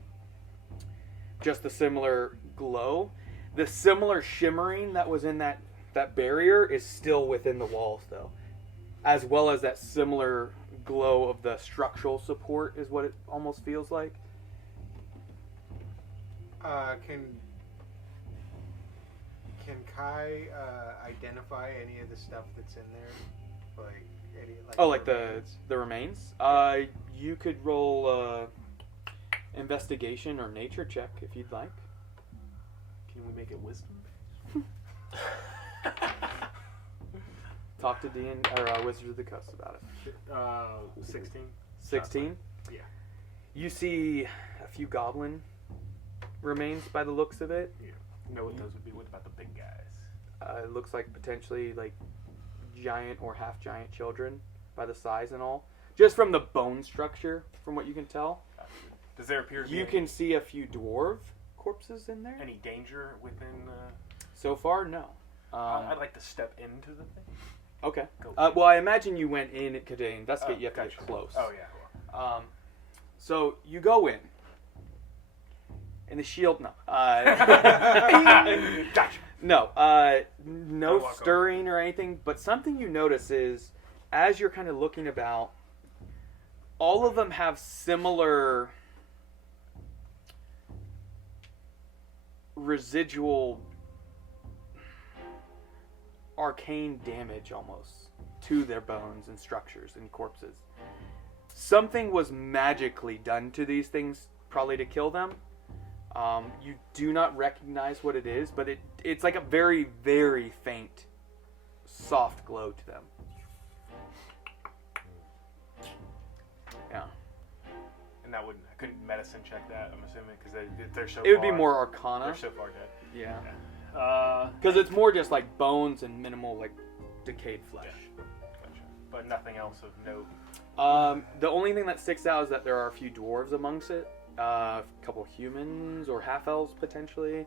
Just the similar glow. The similar shimmering that was in that barrier is still within the walls, though. As well as that similar glow of the structural support is what it almost feels like. Can Kai identify any of the stuff that's in there? Like any Like remains? the remains? You could roll investigation or nature check if you'd like. Can we make it wisdom? Talk to Dean or Wizards of the Coast about it. 16. 16? Yeah. You see a few goblin remains by the looks of it. Yeah. Know what those would be? What about the big guys? It looks like potentially like giant or half giant children by the size and all. Just from the bone structure, from what you can tell. Gotcha. Does there appear to be You can see a few dwarf corpses in there. any danger within? So far, no. I'd like to step into the thing. Okay. Go. Well, I imagine you went in to investigate. You have to Gotcha. get close. Oh yeah. So you go in. And the shield, no. Gotcha. No, I no walk stirring or anything. But something you notice is, as you're kind of looking about, all of them have similar residual arcane damage almost to their bones and structures and corpses. Something was magically done to these things, probably to kill them. You do not recognize what it is, but it's like a very, very faint, soft glow to them. Yeah. And that wouldn't, I couldn't medicine check that, I'm assuming, because they're so It would be more Arcana. They're so far dead. Yeah. Yeah. Because it's more just like bones and minimal, like, decayed flesh. Yeah. Gotcha. But nothing else of note. The only thing that sticks out is that there are a few dwarves amongst it. A couple humans or half-elves, potentially.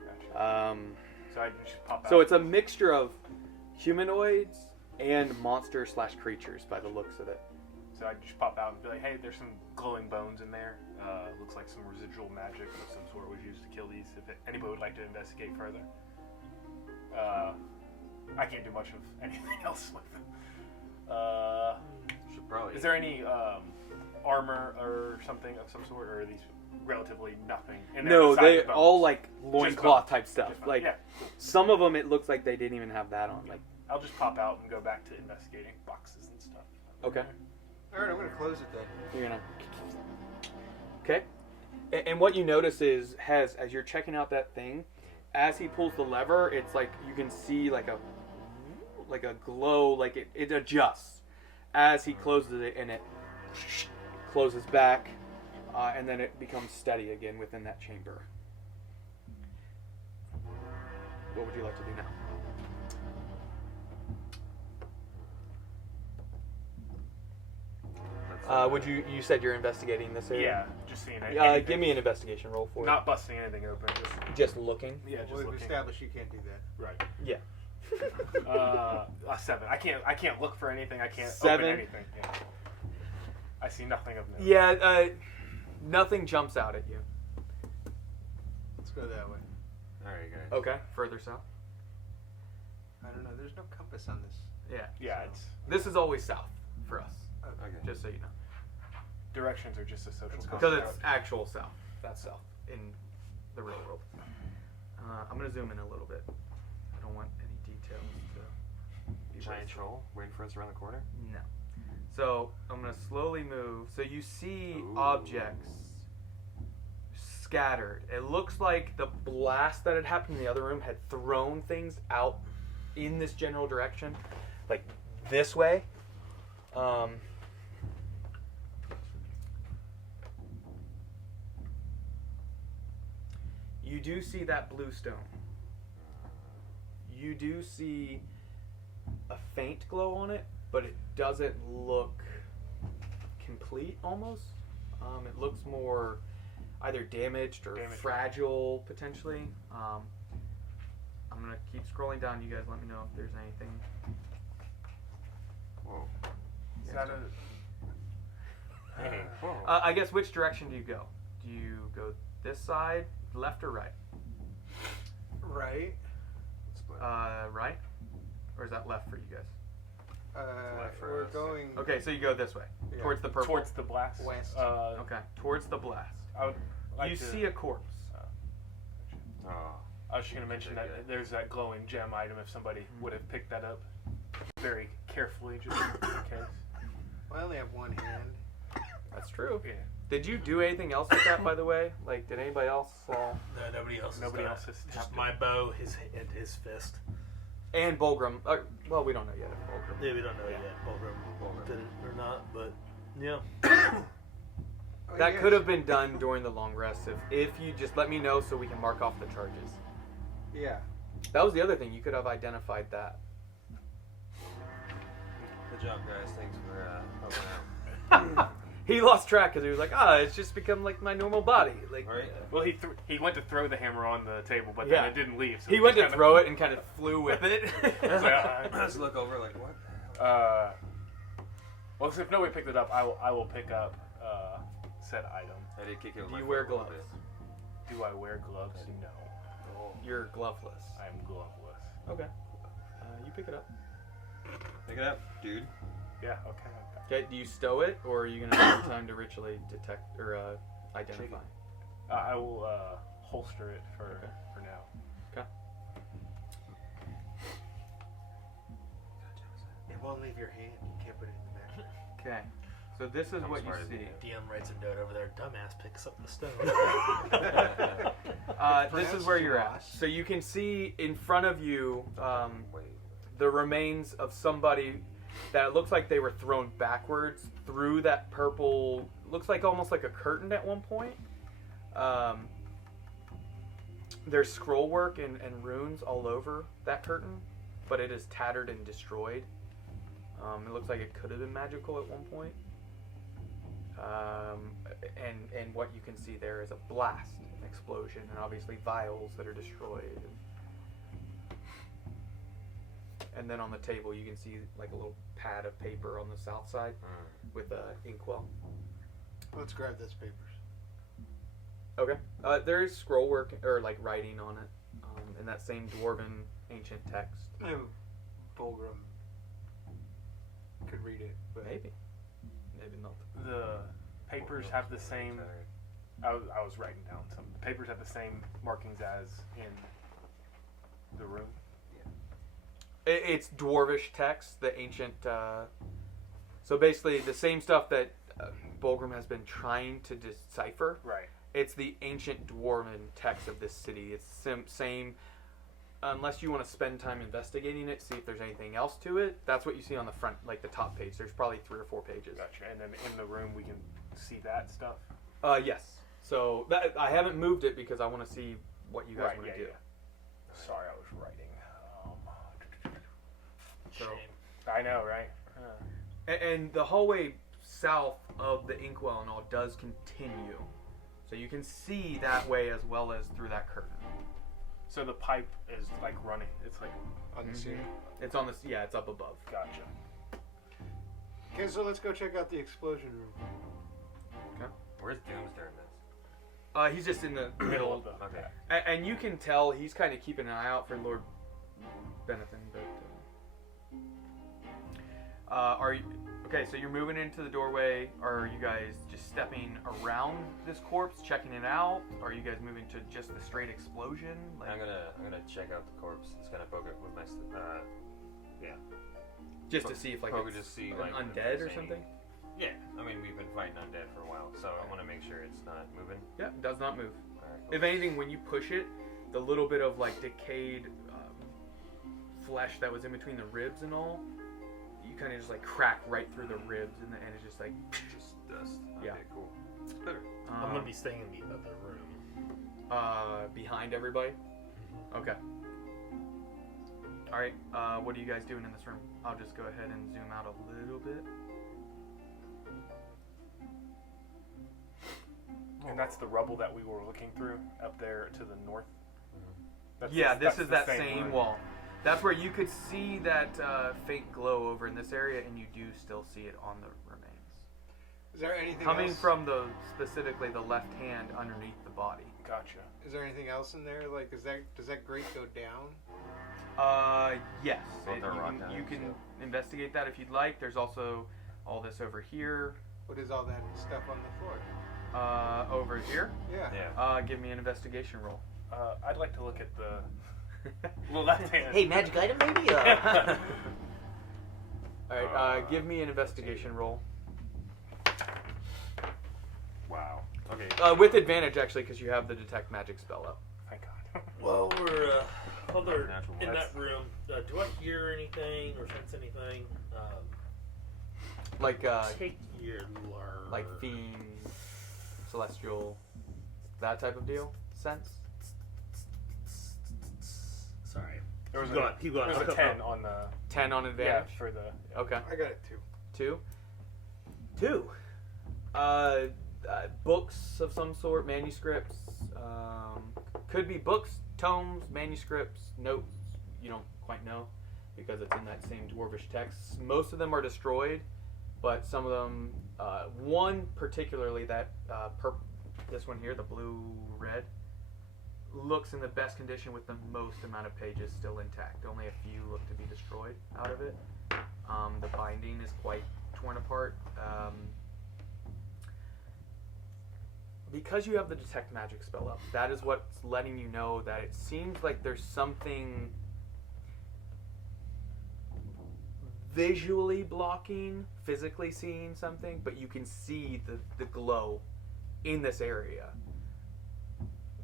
Gotcha. So I just pop out. So it's a mixture of humanoids and monster/creatures by the looks of it. So I just pop out and be like, hey, there's some glowing bones in there. Looks like some residual magic of some sort was used to kill these. If anybody would like to investigate further. I can't do much of anything else with them. Should probably. Is there any armor or something of some sort, or are these relatively nothing? No, they all like loincloth type stuff. Like yeah. some of them, it looks like they didn't even have that on. Like I'll just pop out and go back to investigating boxes and stuff. okay, All right, I'm gonna close it then. you're gonna okay. And what you notice is, as you're checking out that thing, as he pulls the lever, it's like you can see like a glow, like it adjusts as he closes it, and it closes back, and then it becomes steady again within that chamber. What would you like to do now? You said you're investigating this area? Yeah, just seeing it. Give me an investigation roll for it. Not busting anything open, Just looking? yeah, just Well, we've looking. established you can't do that. Right. Yeah. 7. I can't look for anything. I can't 7? open anything. Yeah. I see nothing of note. Yeah, nothing jumps out at you. Let's go that way. Alright, guys. Okay, further south. I don't know. There's no compass on this. Yeah. Yeah, So- it's This is always south for us, Okay. just so you know. directions are just a social That's construct. Because it's actual south. That's south in the real world. I'm going to zoom in a little bit. I don't want any details to be Giant wasted. troll waiting for us around the corner. No. So I'm going to slowly move. So you see Ooh. objects scattered. It looks like the blast that had happened in the other room had thrown things out in this general direction, like this way. You do see that blue stone. You do see a faint glow on it, but it doesn't look complete almost. It looks more either damaged or fragile potentially. I'm going to keep scrolling down. You guys let me know if there's anything. Whoa. Is that a... Hey. Whoa. I guess which direction do you go? Do you go this side, left or right? Right. Split. Right? Or is that left for you guys? Left for We're us. going Okay, so you go this way, Yeah. towards the purple. Towards the blast? West. Okay, towards the blast. I would like You to... see a corpse. Oh. I was just going to mention that there's that glowing gem item if somebody would have picked that up very carefully, just in case. I only have one hand. That's true. Yeah. Did you do anything else with that, by the way? Like, did anybody else? No, nobody else. Nobody has else done it. has Just tapped my bow, and his fist. And Bulgrim. Well, we don't know yet if Bulgrim. Yeah, we don't know yet. Bulgrim did it or not, but yeah. Oh, That yes. could have been done during the long rest if you just let me know so we can mark off the charges. Yeah. That was the other thing. You could have identified that. Good job, guys. Thanks for helping out. He lost track because he was like, it's just become like my normal body. Like, Right? Well, he went to throw the hammer on the table, but Yeah. then it didn't leave. So he went to throw it and kind of flew with it. I just look over like, what the hell? Well, so if nobody picked it up, I will pick up said item. I did kick it with Do my you foot wear a little gloves? bit. Do I wear gloves? No. You're gloveless. I am gloveless. Okay. You pick it up. Pick it up, dude. Yeah, okay. Okay, do you stow it, or are you going to have time to ritually detect or identify? I will holster it for now. Okay. wave your hand. You can't put it in the background. Okay. So this is what you see. DM writes a note over there. Dumbass picks up the stone. This is where you're at. So you can see in front of you the remains of somebody that looks like they were thrown backwards through that purple, looks like almost like a curtain at one point. There's scroll work and runes all over that curtain, but it is tattered and destroyed. It looks like it could have been magical at one point. And what you can see there is a blast, an explosion, and obviously vials that are destroyed. And then on the table you can see like a little pad of paper on the south side with a inkwell. Let's grab those papers. Okay. There is scroll work or like writing on it in that same dwarven ancient text. Fulgrim could read it, but Maybe not. The papers have the same. I was writing down some. The papers have the same markings as in the room. It's dwarvish text, the ancient. So basically, the same stuff that Fulgrim has been trying to decipher. Right. It's the ancient dwarven text of this city. It's same. Unless you want to spend time investigating it, see if there's anything else to it. That's what you see on the front, like the top page. There's probably 3 or 4 pages. Gotcha. And then in the room we can see that stuff. Yes. So I haven't moved it because I want to see what you guys want to do. Yeah. Sorry, I was writing. So, I know, right? and the hallway south of the inkwell and all does continue, so you can see that way as well as through that curtain. So the pipe is like running. It's like on the ceiling. It's on this. Yeah, it's up above. Gotcha. Okay, so let's go check out the explosion room. Okay. Where's Dooms during this? He's just in the Middle of the. Okay. and you can tell he's kind of keeping an eye out for Lord Benethon, but. Are you okay? So you're moving into the doorway. Are you guys just stepping around this corpse, checking it out? Are you guys moving to just the straight explosion? Like, I'm gonna check out the corpse. Just gonna poke it with my just to see if like poke it's it, just see an like if undead there's or any- something. Yeah, I mean we've been fighting undead for a while, so I want to make sure it's not moving. Yeah, it does not move. All right, If anything, when you push it, the little bit of like decayed flesh that was in between the ribs and all, you kind of just like crack right through the ribs, and it's just like. just dust. Yeah. Okay, cool. It's better. I'm gonna be staying in the other room. Behind everybody. Okay. All right. What are you guys doing in this room? I'll just go ahead and zoom out a little bit. And that's the rubble that we were looking through up there to the north. That's This is the that same room. wall. That's where you could see that faint glow over in this area, and you do still see it on the remains. Is there anything Coming else? from specifically the left hand underneath the body. Gotcha. Is there anything else in there? Like, does that grate go down? Yes. Both are rock You diamonds, can investigate that if you'd like. There's also all this over here. What is all that stuff on the floor? Over here. Yeah. Yeah. Give me an investigation roll. I'd like to look at the left hand. Hey, magic item, maybe? Alright, give me an investigation roll. Wow. Okay. With advantage, actually, because you have the detect magic spell up. Thank God. While we're Natural in ones. that room, do I hear anything or sense anything? Like Particular. like fiend, celestial, that type of deal. Sense. Sorry. There was Keep going, keep going. There's I'll a come 10 on the. 10 on Yeah, advantage. for the. Okay. I got it too. 2. Books of some sort, manuscripts. Could be books, tomes, manuscripts, notes. You don't quite know because it's in that same dwarvish text. Most of them are destroyed, but some of them. One particularly, that this one here, the blue-red, looks in the best condition with the most amount of pages still intact. Only a few look to be destroyed out of it. The binding is quite torn apart. Because you have the detect magic spell up, that is what's letting you know that it seems like there's something visually blocking, physically seeing something, but you can see the glow in this area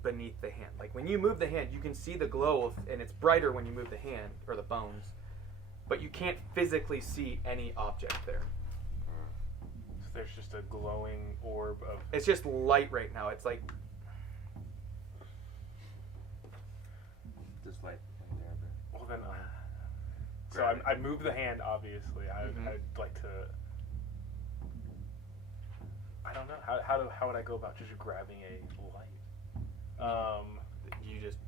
beneath the hand. Like when you move the hand, you can see the glow and it's brighter when you move the hand or the bones, but you can't physically see any object there. So there's just a glowing orb of. It's just light right now. It's like Just like Well then, so I'd move the hand. Obviously, I'd like to. I don't know how would I go about just grabbing a light? you just,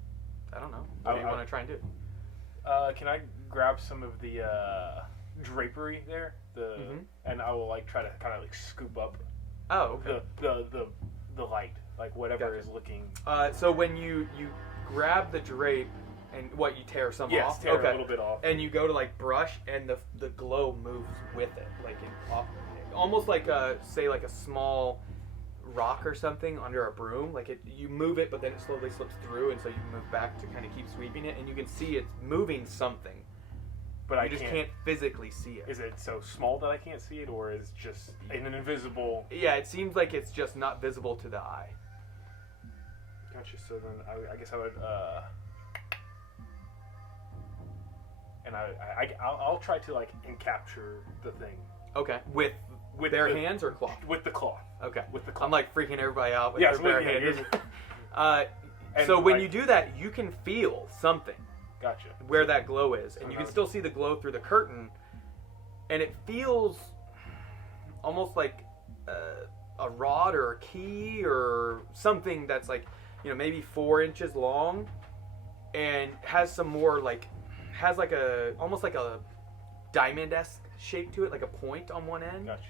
I don't know. What do you want to try and do? Can I grab some of the drapery there? And I will like try to kind of like scoop up. Oh, okay. The light, like whatever is looking. So when you grab the drape and what you tear some off. Yes, tear a little bit off. And you go to like brush and the glow moves with it, like almost like say like a small rock or something under a broom. Like you move it, but then it slowly slips through, and so you move back to kind of keep sweeping it, and you can see it's moving something. But I just can't physically see it. Is it so small that I can't see it, or is it just in an invisible? Yeah, it seems like it's just not visible to the eye. Gotcha. So then I guess I would. And I'll try to like encapture the thing. Okay. With bare hands or cloth? With the cloth. Okay. With the cloth. I'm like freaking everybody out with Yeah, their bare hands. So when you do that, you can feel something. Gotcha. Where that glow is, and you can still see the glow through the curtain, and it feels almost like a rod or a key or something that's like, maybe 4 inches long, and has some more has like almost like a diamond-esque shape to it, like a point on one end. Gotcha.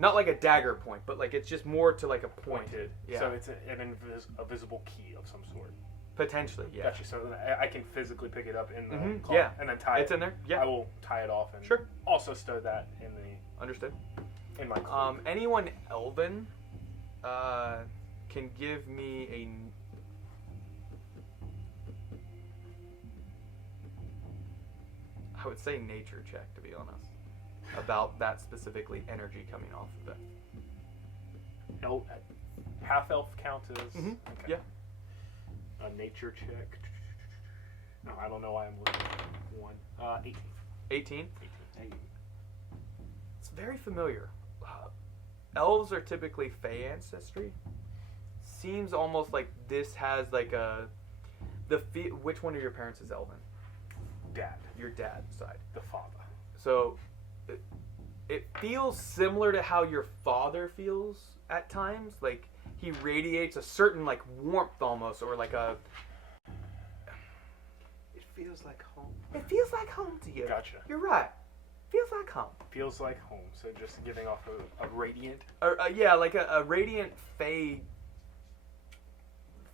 Not like a dagger point, but like it's just more to like a point. Pointed. Yeah. So it's a visible key of some sort. Potentially, yeah. Gotcha. So then I can physically pick it up in the cloth, yeah, and then tie it. It's in there. Yeah. I will tie it off and Sure. also stow that in the Understood. in my cloak. Anyone elven can give me I would say nature check, to be honest, about that specifically energy coming off of it. Half elf count as Okay. Yeah. A nature check. No, I don't know why I'm looking at one. 18. 18? 18. It's very familiar. Elves are typically Fey ancestry. Seems almost like this has like which one of your parents is elven? Dad. Your dad's side. The father. So it feels similar to how your father feels at times. Like he radiates a certain like warmth almost, or like a. It feels like home. It feels like home to you. Gotcha. You're right. Feels like home. Feels like home. So just giving off a radiant. Or yeah, like a radiant Fey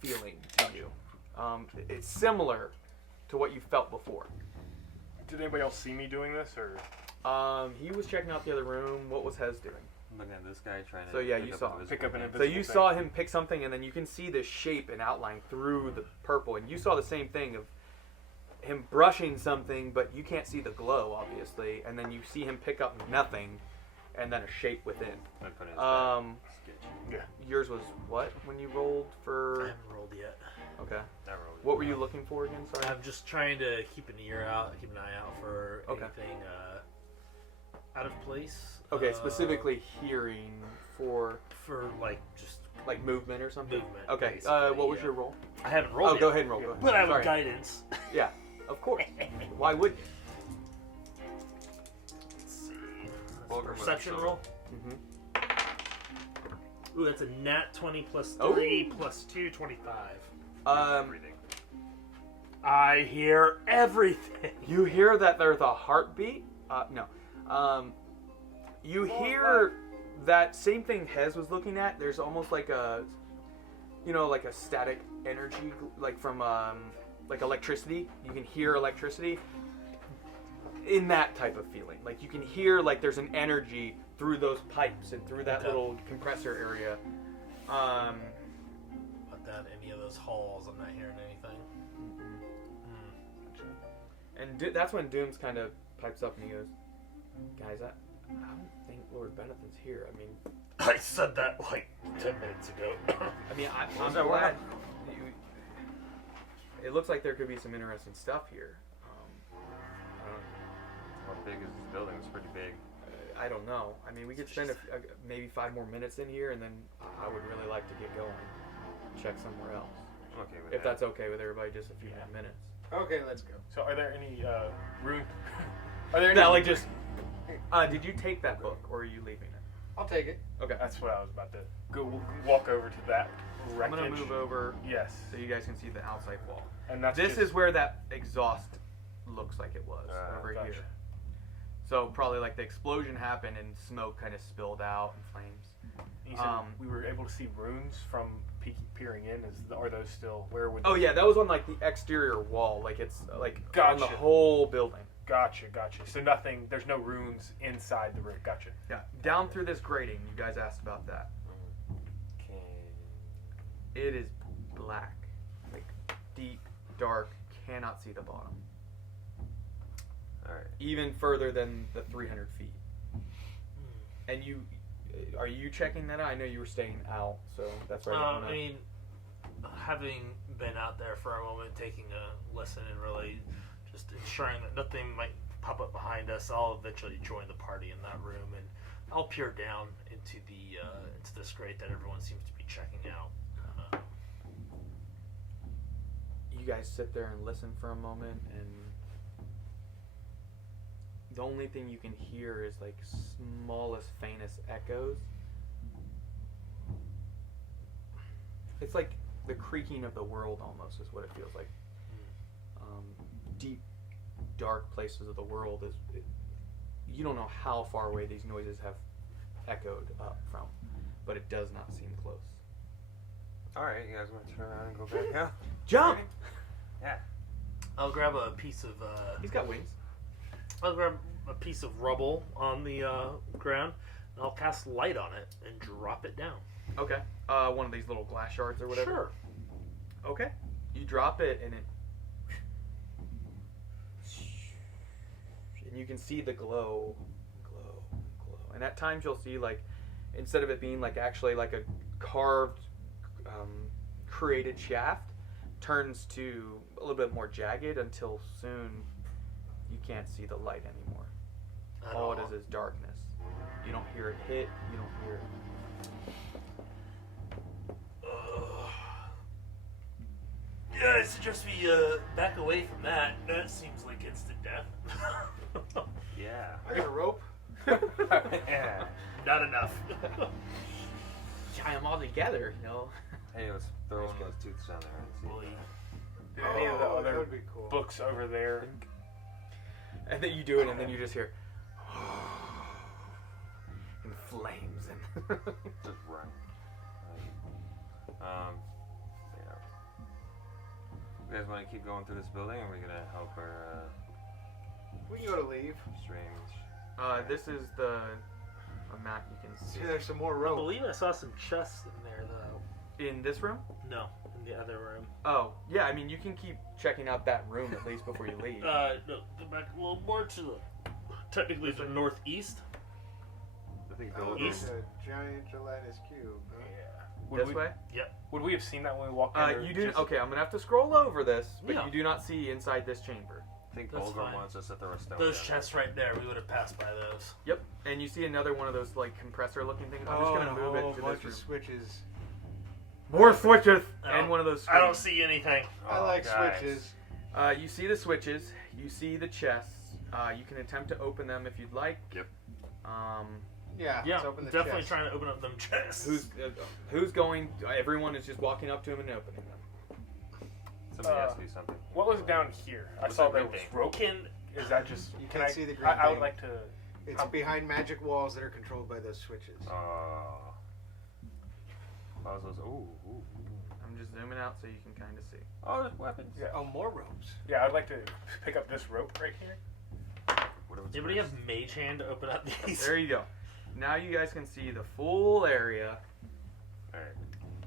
feeling to you. It's similar to what you felt before. Did anybody else see me doing this, or? He was checking out the other room. What was Hez doing? I'm looking at this guy trying to. So yeah, pick you up saw an him. Pick up an invisible So thing. you saw him pick something, and then you can see the shape and outline through the purple, and you saw the same thing of him brushing something, but you can't see the glow, obviously, and then you see him pick up nothing, and then a shape within. I put it in sketch. Yeah. Yours was what when you rolled I for? haven't rolled yet. Okay. That rolled. What were you looking for again? Sorry. I'm just trying to keep an eye out for anything out of place. Okay, specifically hearing for like just like movement or something. movement. Okay. basically, What was yeah. your roll? I haven't rolled. Oh, yet, go ahead and roll. Go ahead. But I have Sorry. a guidance. Yeah, of course. Why wouldn't Let's see. Welcome, Perception so- roll. you? Ooh, that's a nat 20 plus Oh. 3 plus 2, 25. Everything. I hear everything. You hear that there's a heartbeat. No. You hear that same thing Hez was looking at. There's almost like a, like a static energy, like from like electricity. You can hear electricity. In that type of feeling, like you can hear like there's an energy through those pipes and through that little compressor area. But down any of those halls, I'm not hearing anything. And that's when Dooms kind of pipes up and he goes, Guys, I don't think Lord Benethon's here. I mean, I said that like 10 minutes ago. I'm glad. It looks like there could be some interesting stuff here. How big is this building? It's pretty big. I don't know. I mean, we could spend maybe 5 more minutes in here, and then I would really like to get going. Check somewhere else. I'm okay with If that. that's okay with everybody, just a few more minutes. Okay, let's go. So, are there any rune? Are there any? That, like, just. Did you take that book, or are you leaving it? I'll take it. Okay. That's what I was about to go walk over to that wreckage. I'm gonna move over Yes. so you guys can see the outside wall. And that's This just, is where that exhaust looks like it was over gotcha. here. So probably like the explosion happened and smoke kind of spilled out and flames. You said we were able to see runes from peering in. Are those still? Where would? Oh yeah, that was on like the exterior wall. Like it's like on the Gotcha. whole building. Gotcha. So nothing. There's no runes inside the room. Gotcha. Yeah, down through this grating. You guys asked about that. Okay. It is black, like deep, dark. Cannot see the bottom. All right. Even further than the 300 feet. And are you checking that out? I know you were staying out, so that's right. I mean, having been out there for a moment, taking a listen and really just ensuring that nothing might pop up behind us, I'll eventually join the party in that room, and I'll peer down into this grate that everyone seems to be checking out. You guys sit there and listen for a moment, and the only thing you can hear is like smallest, faintest echoes. It's like the creaking of the world almost is what it feels like. Deep, dark places of the world you don't know how far away these noises have echoed up from, but it does not seem close. All right, you guys want to turn around and go back out? Jump! Yeah. I'll grab a piece of He's got wings. I'll grab a piece of rubble on the ground, and I'll cast light on it and drop it down. Okay. One of these little glass shards or whatever. Sure. Okay. You drop it and and you can see the glow. And at times you'll see, like, instead of it being like actually like a carved, created shaft, turns to a little bit more jagged until soon you can't see the light anymore. All it is darkness. You don't hear it hit. You don't hear it. Yeah, I suggest we back away from that. That seems like instant death. Yeah. I got a rope. Yeah. Not enough. Tie them all together, you know. Hey, let's throw one of those tooths down there and see. Do any of the that other would be cool. books over there? And then you do it, and then you just hear and flames and Just run. Yeah. You guys want to keep going through this building, or are we gonna help our We can go to leave. strange? this is a map you can see See, there's some more I rope. believe I saw some chests in there, though. in this room. No, in the other room. Oh yeah, I mean you can keep checking out that room at least before you leave. No, go back a little more to the, technically the northeast. I think Oh, East? there's a giant gelatinous cube. Huh? Yeah. This way. Would we have seen that when we walked in? or You do. just- Okay, I'm gonna have to scroll over this, but Yeah. you do not see inside this chamber. I think That's Bulgar fine. wants us at the restaurant. Those chests right there, we would have passed by those. Yep, and you see another one of those like compressor-looking things. I'm just Oh, gonna and a move it whole to bunch this of room. switches. More switches I and don't- one of those. I don't screens. see anything. I like guys. switches. You see the switches. You see the chests. You can attempt to open them if you'd like. Yep. Yeah, Yeah, let's open the definitely chest. trying to open up them chests. Who's going? Everyone is just walking up to him and opening them. Somebody has to do something. What was down here? I What's saw that there green was thing? rope. Can Is that just? You can can't I see the green I would thing. like to. It's behind magic walls that are controlled by those switches. How's those? Ooh. I'm just zooming out so you can kind of see. Oh, there's weapons. Yeah. Oh, more ropes. Yeah, I'd like to pick up this rope right here. Whatever's anybody have first. mage hand to open up these? There you go. Now you guys can see the full area, Alright.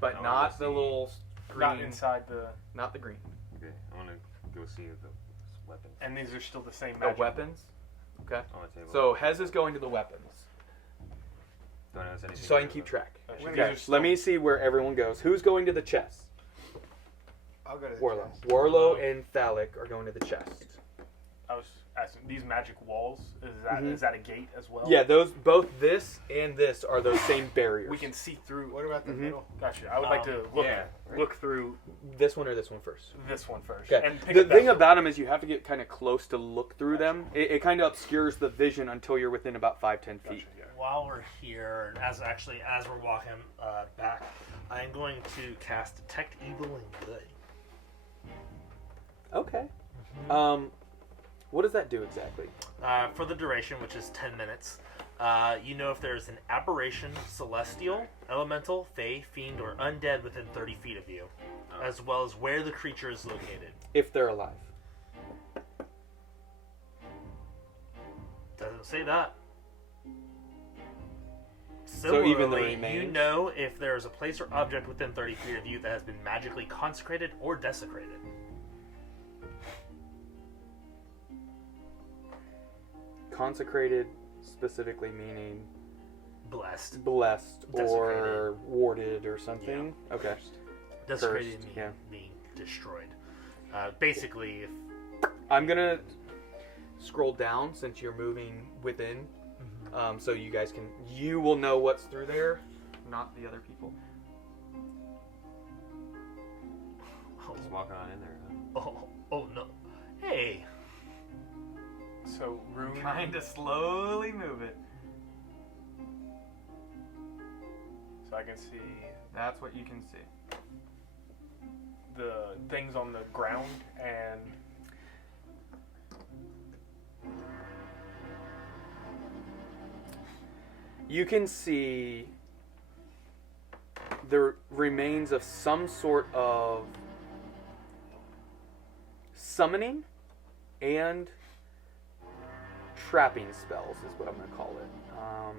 but I not wanna the see- little green. Not inside the. Not the green. Okay, I want to go see the weapons. And these are still the same The magic. weapons. Okay. On the table. So Hez is going to the weapons. Don't notice anything. So I can keep track. Actually, Okay. these are still- Let me see where everyone goes. Who's going to the chest? I'll go to the Warlow. chest. Warlow and Phallic are going to the chest. I was asking, these magic walls, is that a gate as well? Yeah, both this and this are those same barriers. We can see through. What about the middle? Gotcha. I would like to look yeah, right. look through this one or this one first. this one first. Okay. And pick The up that thing one. about them is you have to get kind of close to look through them. It kind of obscures the vision until you're within about 5-10 feet. Gotcha, yeah. While we're here, and as we're walking back, I'm going to cast Detect Evil and Good. Okay. What does that do exactly? For the duration, which is 10 minutes, you know if there's an aberration, celestial, elemental, fey, fiend, or undead within 30 feet of you, as well as where the creature is located. If they're alive. Doesn't say that. So even the Similarly, you remains? know if there is a place or object within 30 feet of you that has been magically consecrated or desecrated. Consecrated, specifically meaning Blessed. blessed or Desecrated. warded or something. Okay. Desecrated Cursed, meaning yeah. being destroyed. Basically, if I'm gonna scroll down since you're moving within, so you will know what's through there, not the other people. Just walking on in there, huh? oh no, hey, So room. Trying to slowly move it. So I can see That's what you can see. the things on the ground and You can see the remains of some sort of summoning and trapping spells is what I'm going to call it. I'm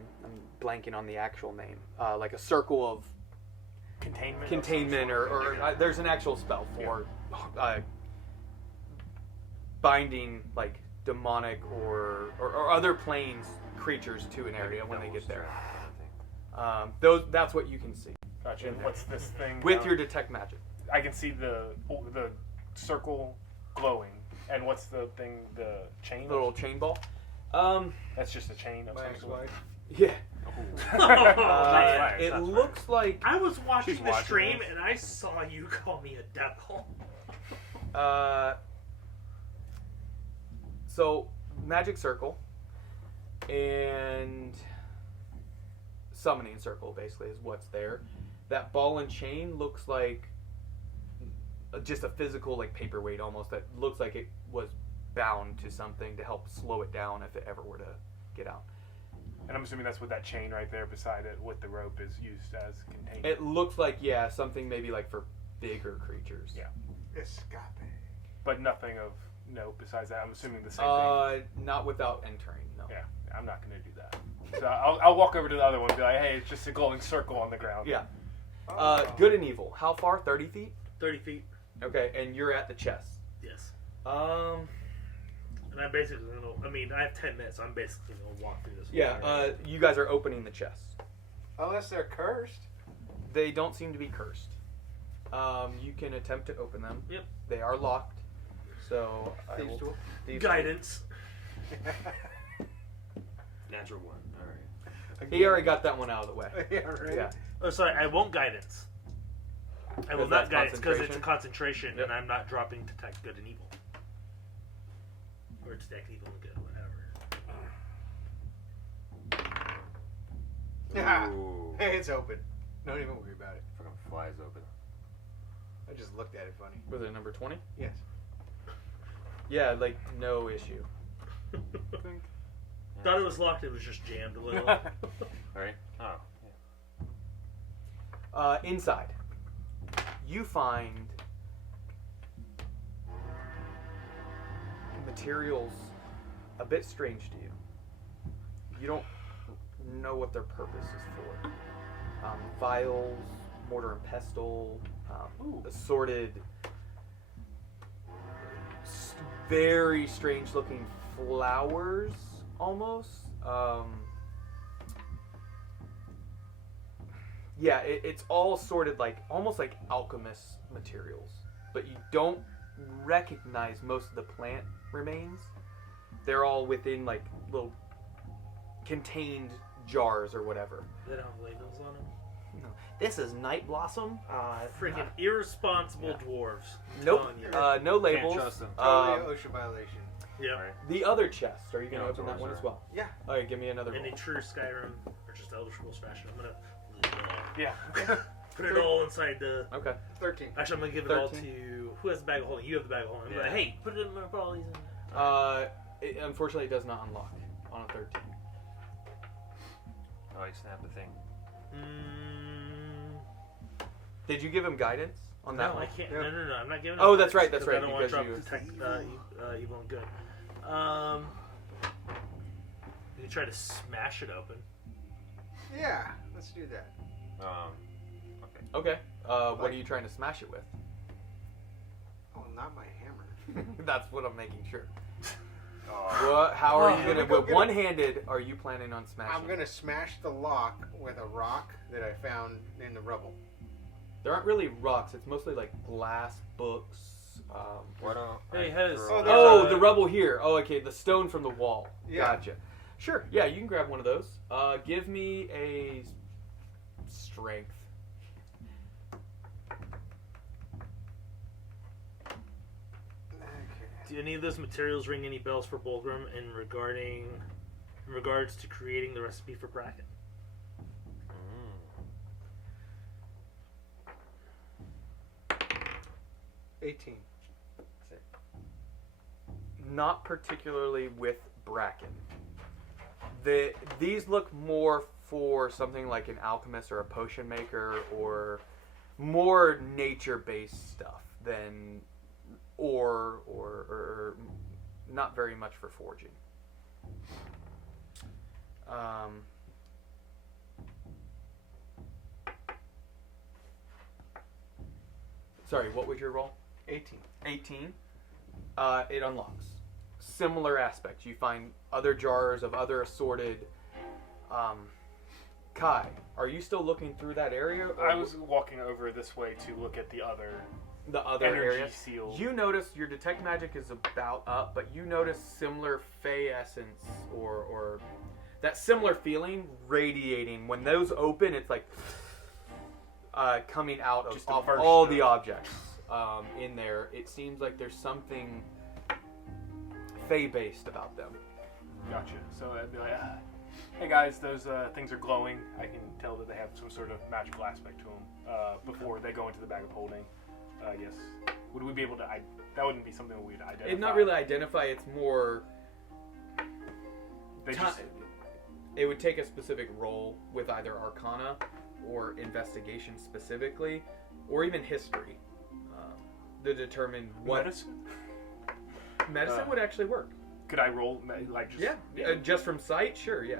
blanking on the actual name. Like a circle of containment or there's an actual spell for binding like demonic or other planes creatures to an area when they get there. That's what you can see gotcha. And what's this thing with down- your detect magic. I can see the circle glowing. And what's the thing? The chain. Little chain ball. That's just a chain of My some sort. ex-wife. Yeah. man. It That's looks like I was watching She's the watching stream this. and I saw you call me a devil. So magic circle and summoning circle basically is what's there. That ball and chain looks like just a physical like paperweight almost that looks like it was bound to something to help slow it down if it ever were to get out. And I'm assuming that's what that chain right there beside it with the rope is used as containment. It looks like something maybe like for bigger creatures. Yeah. Escape. But nothing of note besides that. I'm assuming the same thing. Not without entering. No. Yeah, I'm not going to do that. So I'll walk over to the other one and be like, hey, it's just a glowing circle on the ground. Yeah. Oh. Good and evil. How far? 30 feet? 30 feet. Okay, and you're at the chest. Yes. Um, And I'm basically gonna. I mean, I have 10 minutes. So I'm basically gonna walk through this. yeah. You guys are opening the chest. Unless they're cursed. They don't seem to be cursed. You can attempt to open them. Yep. They are locked. So I Thieves' will. tool. Thieves' Guidance. Natural one. All right. tool. He already got that one out of the way. Yeah, right. Yeah. Oh, sorry. I won't guidance. I will Because not that's guidance because it's a concentration? concentration, Yep. and I'm not dropping detect good and evil, or detect evil and good, whatever. Yeah. Ooh. Hey, it's open. Don't even worry about it. Fucking flies open. I just looked at it funny. Was it number 20? Yes. Yeah, like no issue. Thought it was locked. It was just jammed a little. All right. Oh. Yeah. Inside, you find materials a bit strange to you. You don't know what their purpose is for. Vials, mortar and pestle, assorted, very strange looking flowers almost. Yeah, it's all sorted like almost like alchemist materials, but you don't recognize most of the plant remains. They're all within like little contained jars or whatever. They don't have labels on them. No. This is night blossom. Freaking irresponsible dwarves. I'm Nope. telling you. No labels. trust them. Totally OSHA violation. Yeah. Alright. The other chest. Are you gonna Yeah, open that doors one are- as well? Yeah. All right, give me another In a roll. true Skyrim or just Elder Scrolls fashion, I'm gonna leave it all. Yeah. Put it all inside the. Okay. 13. Actually, I'm gonna give it all 13. to who has the bag of holding. You have the bag of holding. Yeah. But hey, put it in my all these. Unfortunately, it does not unlock on a 13. Oh, you snapped the thing. Did you give him guidance on that No, one? I can't. Yeah. No. I'm not giving. Oh, it that's right, because that's right, I don't want to drop because detect evil and good. You can try to smash it open. Yeah, let's do that. Okay. Okay. What Like- are you trying to smash it with? Oh, not my hammer. That's what I'm making sure. Oh. What? How are you Let gonna? me go With get one-handed, are you planning on smashing? I'm gonna smash the lock with a rock that I found in the rubble. There aren't really rocks. It's mostly like glass, books. Why don't Hey, I Hez. throw- Oh, there's Oh, a- the rubble here. Oh, okay. The stone from the wall. Yeah. Gotcha. Sure. Yeah, you can grab one of those. Give me a strength. Okay. Do any of those materials ring any bells for Bulgrim in regards to creating the recipe for Bracken? Mm. 18. Not particularly with bracken. These look more for something like an alchemist or a potion maker or more nature-based stuff than or not very much for forging. Sorry, what was your roll? 18. 18. It unlocks. Similar aspects. You find other jars of other assorted. Kai, are you still looking through that area? Or I was walking over this way to look at the other energy energy seal. You notice your detect magic is about up, but you notice similar fey essence or that similar feeling radiating. When those open, it's like coming out of Just a off burst all of- the objects in there. It seems like there's something fey-based about them. Gotcha. So I'd be like, hey guys, those things are glowing. I can tell that they have some sort of magical aspect to them before they go into the bag of holding. Yes. Would we be able to? That wouldn't be something we'd identify. It not really identify. It's more. They just, It would take a specific role with either Arcana or investigation specifically, or even history, to determine what medicine would actually work. Could I roll like just? Yeah, just from sight, sure, yeah.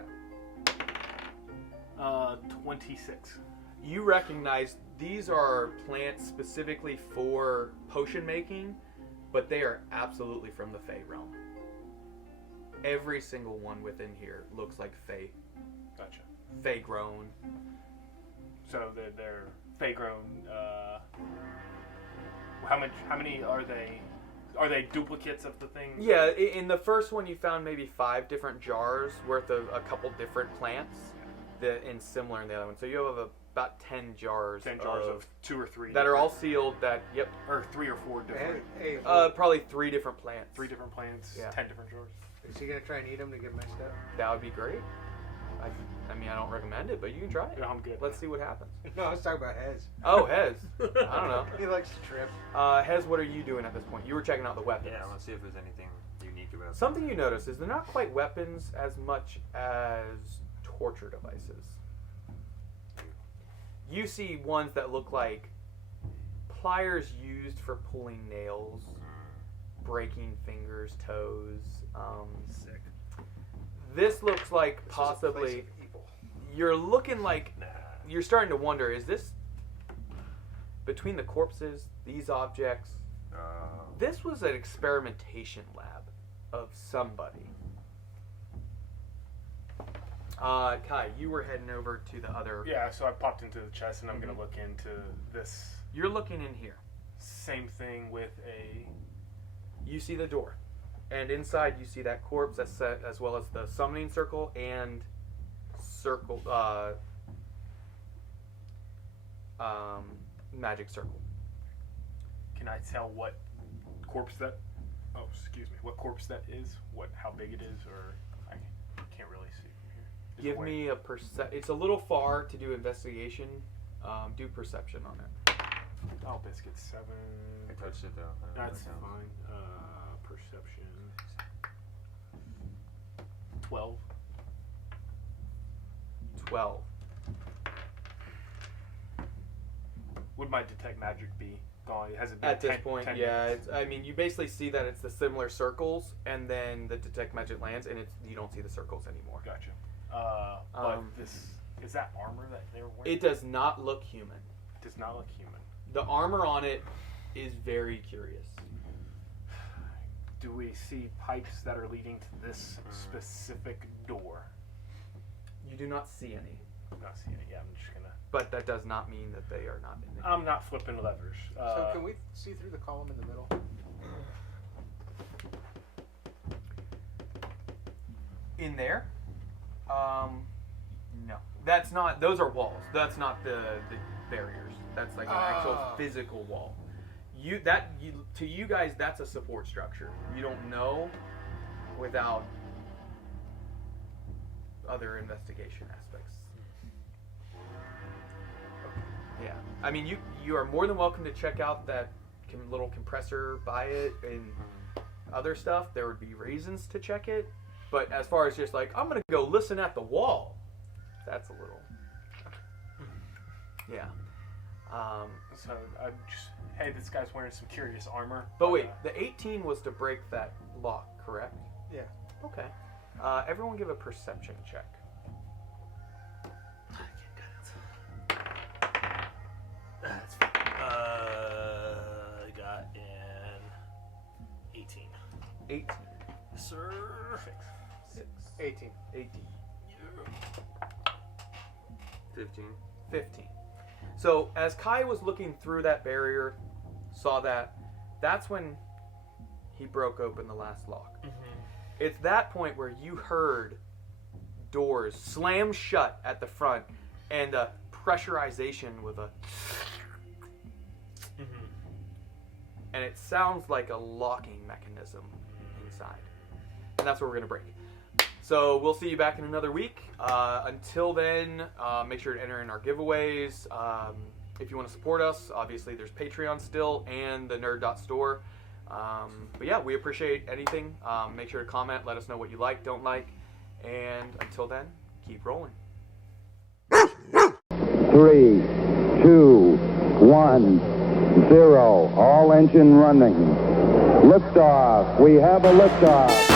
26. You recognize these are plants specifically for potion making, but they are absolutely from the Fey realm. Every single one within here looks like Fey. Gotcha. Fey grown. So they're Fey grown. How many are they? Are they duplicates of the things? Yeah, in the first one you found maybe 5 different jars worth of a couple different plants, and similar in the other one. So you have about 10 jars. 10 jars of 2 or 3 that are all different- sealed. That or 3 or 4 different. Hey, probably 3 different plants. 3 different plants. Yeah. 10 different jars. is he gonna try and eat them to get my stuff? That would be great. I mean, I don't recommend it, but you can try it. Yeah, I'm good. Let's see what happens. No, let's talk about Hez. Oh, Hez. I don't know. He likes to trip. Hez, what are you doing at this point? You were checking out the weapons. Yeah, let's see if there's anything unique about Something you notice is they're not quite weapons as much as torture devices. You see ones that look like pliers used for pulling nails, breaking fingers, toes. Sick. This looks like This is a possibly. place of evil. You're looking like. Nah. You're starting to wonder, is this between the corpses, these objects? This was an experimentation lab of somebody. Kai, you were heading over to the other. Yeah, so I popped into the chest and I'm gonna look into this. You're looking in here. Same thing with a. You see the door, and inside you see that corpse that's set, as well as the summoning circle and circle, magic circle. Can I tell what corpse that? Oh, excuse me. What corpse that is? How big it is, or I can't really see from here. Is it Give where- me a It's a little far to do investigation. Do perception on it. Oh, biscuit 7. I touched it though. I don't know That's if that counts. fine. Perception. 12. 12. Would my detect magic be gone? Has it been At this 10 point, 10 yeah. minutes? I mean, you basically see that it's the similar circles, and then the detect magic lands, and you don't see the circles anymore. Gotcha. But Um, this is that armor that they were wearing. It does not look human. Does not look human. The armor on it is very curious. Do we see pipes that are leading to this specific door? You do not see any, Not seeing it. Yeah, I'm just gonna. but that does not mean that they are not in there. I'm not flipping levers. So can we see through the column in the middle? In there? No. That's not. Those are walls. That's not the barriers. That's like an actual physical wall. To you guys, that's a support structure. You don't know without other investigation aspects. Yeah. I mean, you are more than welcome to check out that little compressor by it and other stuff. There would be reasons to check it. But as far as just like, I'm going to go listen at the wall, that's a little... Yeah. So I'm just. Hey, this guy's wearing some curious armor. But wait, the 18 was to break that lock, correct? Yeah. Okay. Everyone give a perception check. That's fine. I got an 18. 18. Sir. 6. 18. 18. 15. 15. So as Kai was looking through that barrier, saw that's when he broke open the last lock. It's that point where you heard doors slam shut at the front and a pressurization with a... And it sounds like a locking mechanism inside. And that's where we're going to break. So we'll see you back in another week. Until then, make sure to enter in our giveaways. If you want to support us, obviously there's Patreon still and the nerd.store. But yeah, we appreciate anything. Make sure to comment. Let us know what you like, don't like. And until then, keep rolling. 3, 2, 1, 0. All engine running. Liftoff. We have a liftoff.